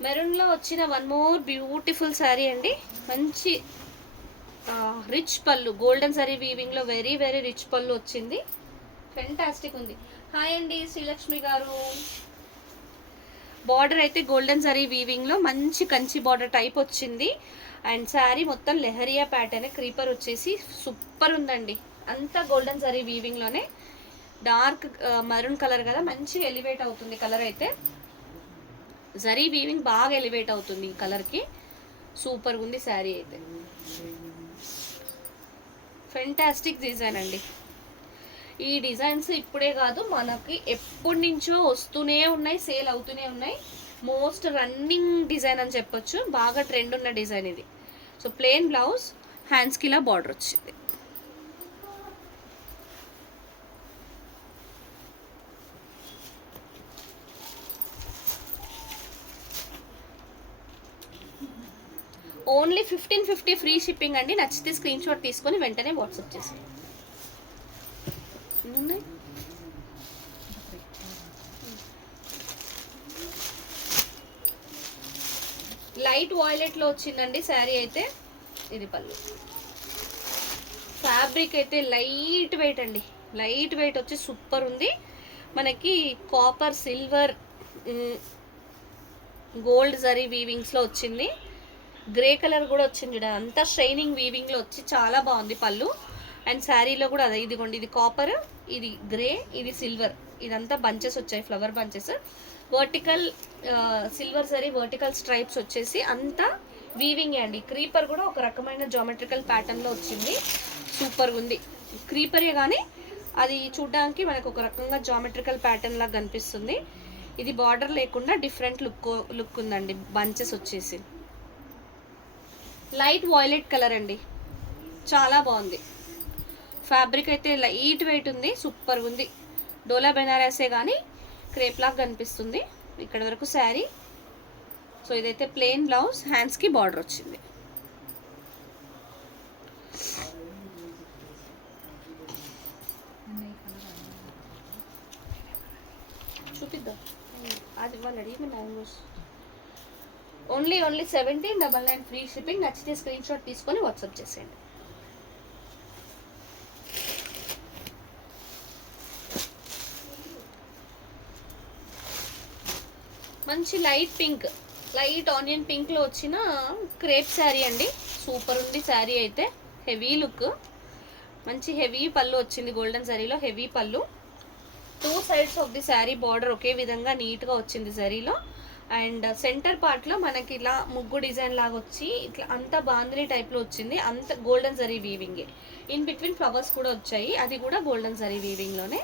మెరూన్లో వచ్చిన వన్ మోర్ బ్యూటిఫుల్ శారీ అండి. మంచి రిచ్ పళ్ళు, గోల్డెన్ సారీ వీవింగ్లో వెరీ వెరీ రిచ్ పళ్ళు వచ్చింది. ఫెంటాస్టిక్ ఉంది. హాయ్ అండి శ్రీలక్ష్మి గారు. బార్డర్ అయితే గోల్డెన్ జరీ వీవింగ్లో మంచి కంచి బార్డర్ టైప్ వచ్చింది. అండ్ శారీ మొత్తం లెహరియా ప్యాటర్న్, క్రీపర్ వచ్చేసి సూపర్ ఉందండి. అంతా గోల్డెన్ జరీ వీవింగ్లోనే. డార్క్ మరూన్ కలర్ కదా, మంచిగా ఎలివేట్ అవుతుంది కలర్ అయితే. జరీ వీవింగ్ బాగా ఎలివేట్ అవుతుంది ఈ కలర్కి. సూపర్గా ఉంది శారీ అయితే. ఫెంటాస్టిక్ డిజైన్ అండి. ఈ డిజైన్స్ ఇప్పుడే కాదు, మనకి ఎప్పటి నుంచో వస్తూనే ఉన్నాయి, సేల్ అవుతూనే ఉన్నాయి. మోస్ట్ రన్నింగ్ డిజైన్ అని చెప్పొచ్చు. బాగా ట్రెండ్ ఉన్న డిజైన్ ఇది. సో ప్లెయిన్ బ్లౌజ్, హ్యాండ్స్కి ఇలా బార్డర్ వచ్చింది. ఓన్లీ 1550 ఫ్రీ షిప్పింగ్ అండి. నచ్చితే స్క్రీన్ షాట్ తీసుకొని వెంటనే వాట్సాప్ చేసేయండి. ఉన్నాయి లైట్ వాయిలెట్లో వచ్చిందండి శారీ అయితే. ఇది పళ్ళు. ఫ్యాబ్రిక్ అయితే లైట్ వెయిట్ అండి, లైట్ వెయిట్ వచ్చి సూపర్ ఉంది. మనకి కాపర్, సిల్వర్, గోల్డ్ జరీ వీవింగ్స్లో వచ్చింది. గ్రే కలర్ కూడా వచ్చింది చూడ, అంతా షైనింగ్ వీవింగ్లో వచ్చి చాలా బాగుంది పళ్ళు. అండ్ శారీలో కూడా అదే, ఇదిగోండి, ఇది కాపర్, ఇది గ్రే, ఇది సిల్వర్, ఇదంతా బంచెస్ వచ్చాయి, flower bunches. Vertical silver zari vertical stripes వచ్చేసి అంతా వీవింగ్ అండి. క్రీపర్ కూడా ఒక రకమైన జామెట్రికల్ ప్యాటర్న్లో వచ్చింది. సూపర్గా ఉంది. క్రీపరే కానీ అది చూడడానికి మనకు ఒక రకంగా జామెట్రికల్ ప్యాటర్న్ లాగా కనిపిస్తుంది. ఇది బార్డర్ లేకుండా డిఫరెంట్ లుక్ ఉందండి. బంచెస్ వచ్చేసి లైట్ వాయిలెట్ కలర్ అండి, చాలా బాగుంది. ఫ్యాబ్రిక్ అయితే లైట్ వెయిట్ ఉంది, సూపర్గా ఉంది. డోలా బెనారసే కానీ క్రేప్ లాగా కనిపిస్తుంది ఇక్కడ వరకు శారీ. సో ఇదైతే ప్లెయిన్ బ్లౌజ్, హ్యాండ్స్కి బార్డర్ వచ్చింది. చూపిద్దాం, అది వాళ్ళు అడిగిన మ్యాంగోస్. Only 1799 free shipping. నచ్చితే స్క్రీన్ షాట్ తీసుకొని వాట్సాప్ చేసేయండి. మంచి లైట్ పింక్, లైట్ ఆనియన్ పింక్లో వచ్చిన క్రేప్ శారీ అండి. సూపర్ ఉంది శారీ అయితే. హెవీ లుక్, మంచి హెవీ పళ్ళు వచ్చింది, గోల్డెన్ శారీలో heavy pallu. Two sides of the sari border ఒకే విధంగా నీట్గా వచ్చింది శారీలో. అండ్ సెంటర్ పార్ట్లో మనకి ఇలా ముగ్గు డిజైన్ లాగా వచ్చి ఇట్లా అంతా బాందిని టైప్లో వచ్చింది. అంత గోల్డెన్ జరీ వీవింగే. ఇన్ బిట్వీన్ ఫ్లవర్స్ కూడా వచ్చాయి, అది కూడా గోల్డెన్ జరీ వీవింగ్లోనే.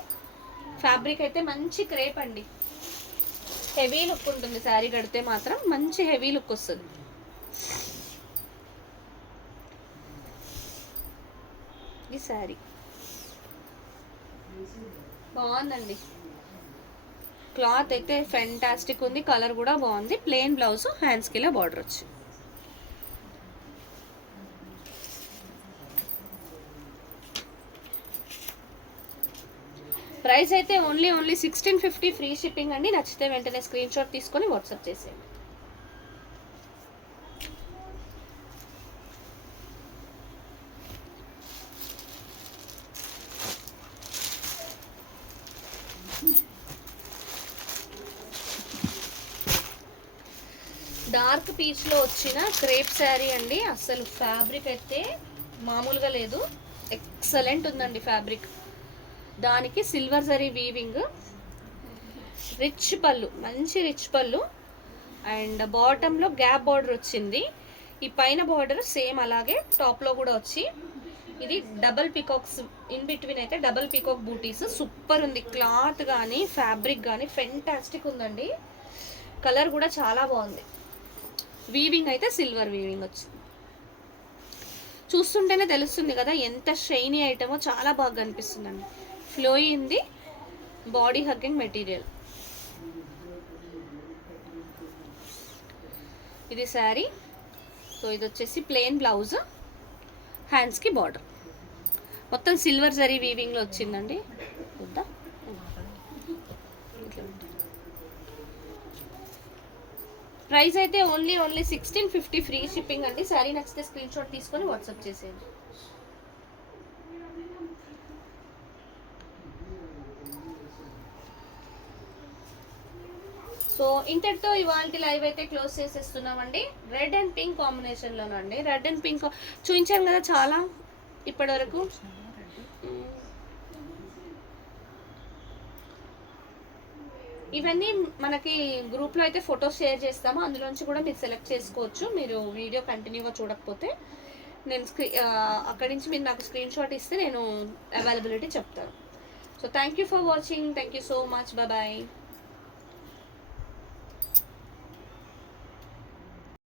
ఫ్యాబ్రిక్ అయితే మంచి క్రేప్ అండి, హెవీ లుక్ ఉంటుంది. శారీ కడితే మాత్రం మంచి హెవీ లుక్ వస్తుంది. ఈ శారీ బాగుందండి, క్లాత్ అయితే ఫెంటాస్టిక్ ఉంది, కలర్ కూడా బాగుంది. ప్లెయిన్ బ్లౌజ్, హ్యాండ్స్కి ఇలా బార్డర్ వచ్చి. ప్రైస్ అయితే ఓన్లీ 1650 ఫ్రీ షిప్పింగ్ అండి. నచ్చితే వెంటనే స్క్రీన్ షాట్ తీసుకొని వాట్సాప్ చేసేయండి. డార్క్ పీచ్లో వచ్చిన క్రేప్ శారీ అండి. అసలు ఫ్యాబ్రిక్ అయితే మామూలుగా లేదు, ఎక్సలెంట్ ఉందండి ఫ్యాబ్రిక్. దానికి సిల్వర్ జరీ వీవింగ్, రిచ్ పళ్ళు, మంచి రిచ్ పళ్ళు, అండ్ బాటంలో గ్యాప్ బార్డర్ వచ్చింది. ఈ పైన బార్డర్ సేమ్ అలాగే టాప్లో కూడా వచ్చి, ఇది డబల్ పీకాక్స్ ఇన్ బిట్వీన్ అయితే డబల్ పీకాక్ బూటీస్. సూపర్ ఉంది క్లాత్ కానీ ఫ్యాబ్రిక్ కానీ ఫెంటాస్టిక్ ఉందండి. కలర్ కూడా చాలా బాగుంది. వీవింగ్ అయితే సిల్వర్ వీవింగ్ వచ్చింది. చూస్తుంటేనే తెలుస్తుంది కదా ఎంత షైనీ ఐటమో, చాలా బాగా కనిపిస్తుందండి. ఫ్లోయి ఉంది, బాడీ హగ్గింగ్ మెటీరియల్. ఇది శారీ. సో ఇది వచ్చేసి ప్లెయిన్ బ్లౌజ్, హ్యాండ్స్కి బార్డర్, మొత్తం సిల్వర్ జరీ వీవింగ్లో వచ్చిందండి. వద్దా ప్రైస్ అయితే ఓన్లీ 1650 ఫ్రీ షిప్పింగ్ అండి. శారీ నచ్చితే స్క్రీన్ షాట్ తీసుకొని వాట్సాప్ చేసేయండి. సో ఇంతటితో ఇవాళ లైవ్ అయితే క్లోజ్ చేసేస్తున్నామండి. రెడ్ అండ్ పింక్ కాంబినేషన్లోనండి. రెడ్ అండ్ పింక్ చూపించాను కదా చాలా ఇప్పటి వరకు. ఇవన్నీ మనకి గ్రూప్లో అయితే ఫొటోస్ షేర్ చేస్తాము, అందులోంచి కూడా మీరు సెలెక్ట్ చేసుకోవచ్చు. మీరు వీడియో కంటిన్యూగా చూడకపోతే నేను అక్కడి నుంచి మీరు నాకు స్క్రీన్ షాట్ ఇస్తే నేను అవైలబిలిటీ చెప్తాను. So thank you for watching. Thank you so much. Bye.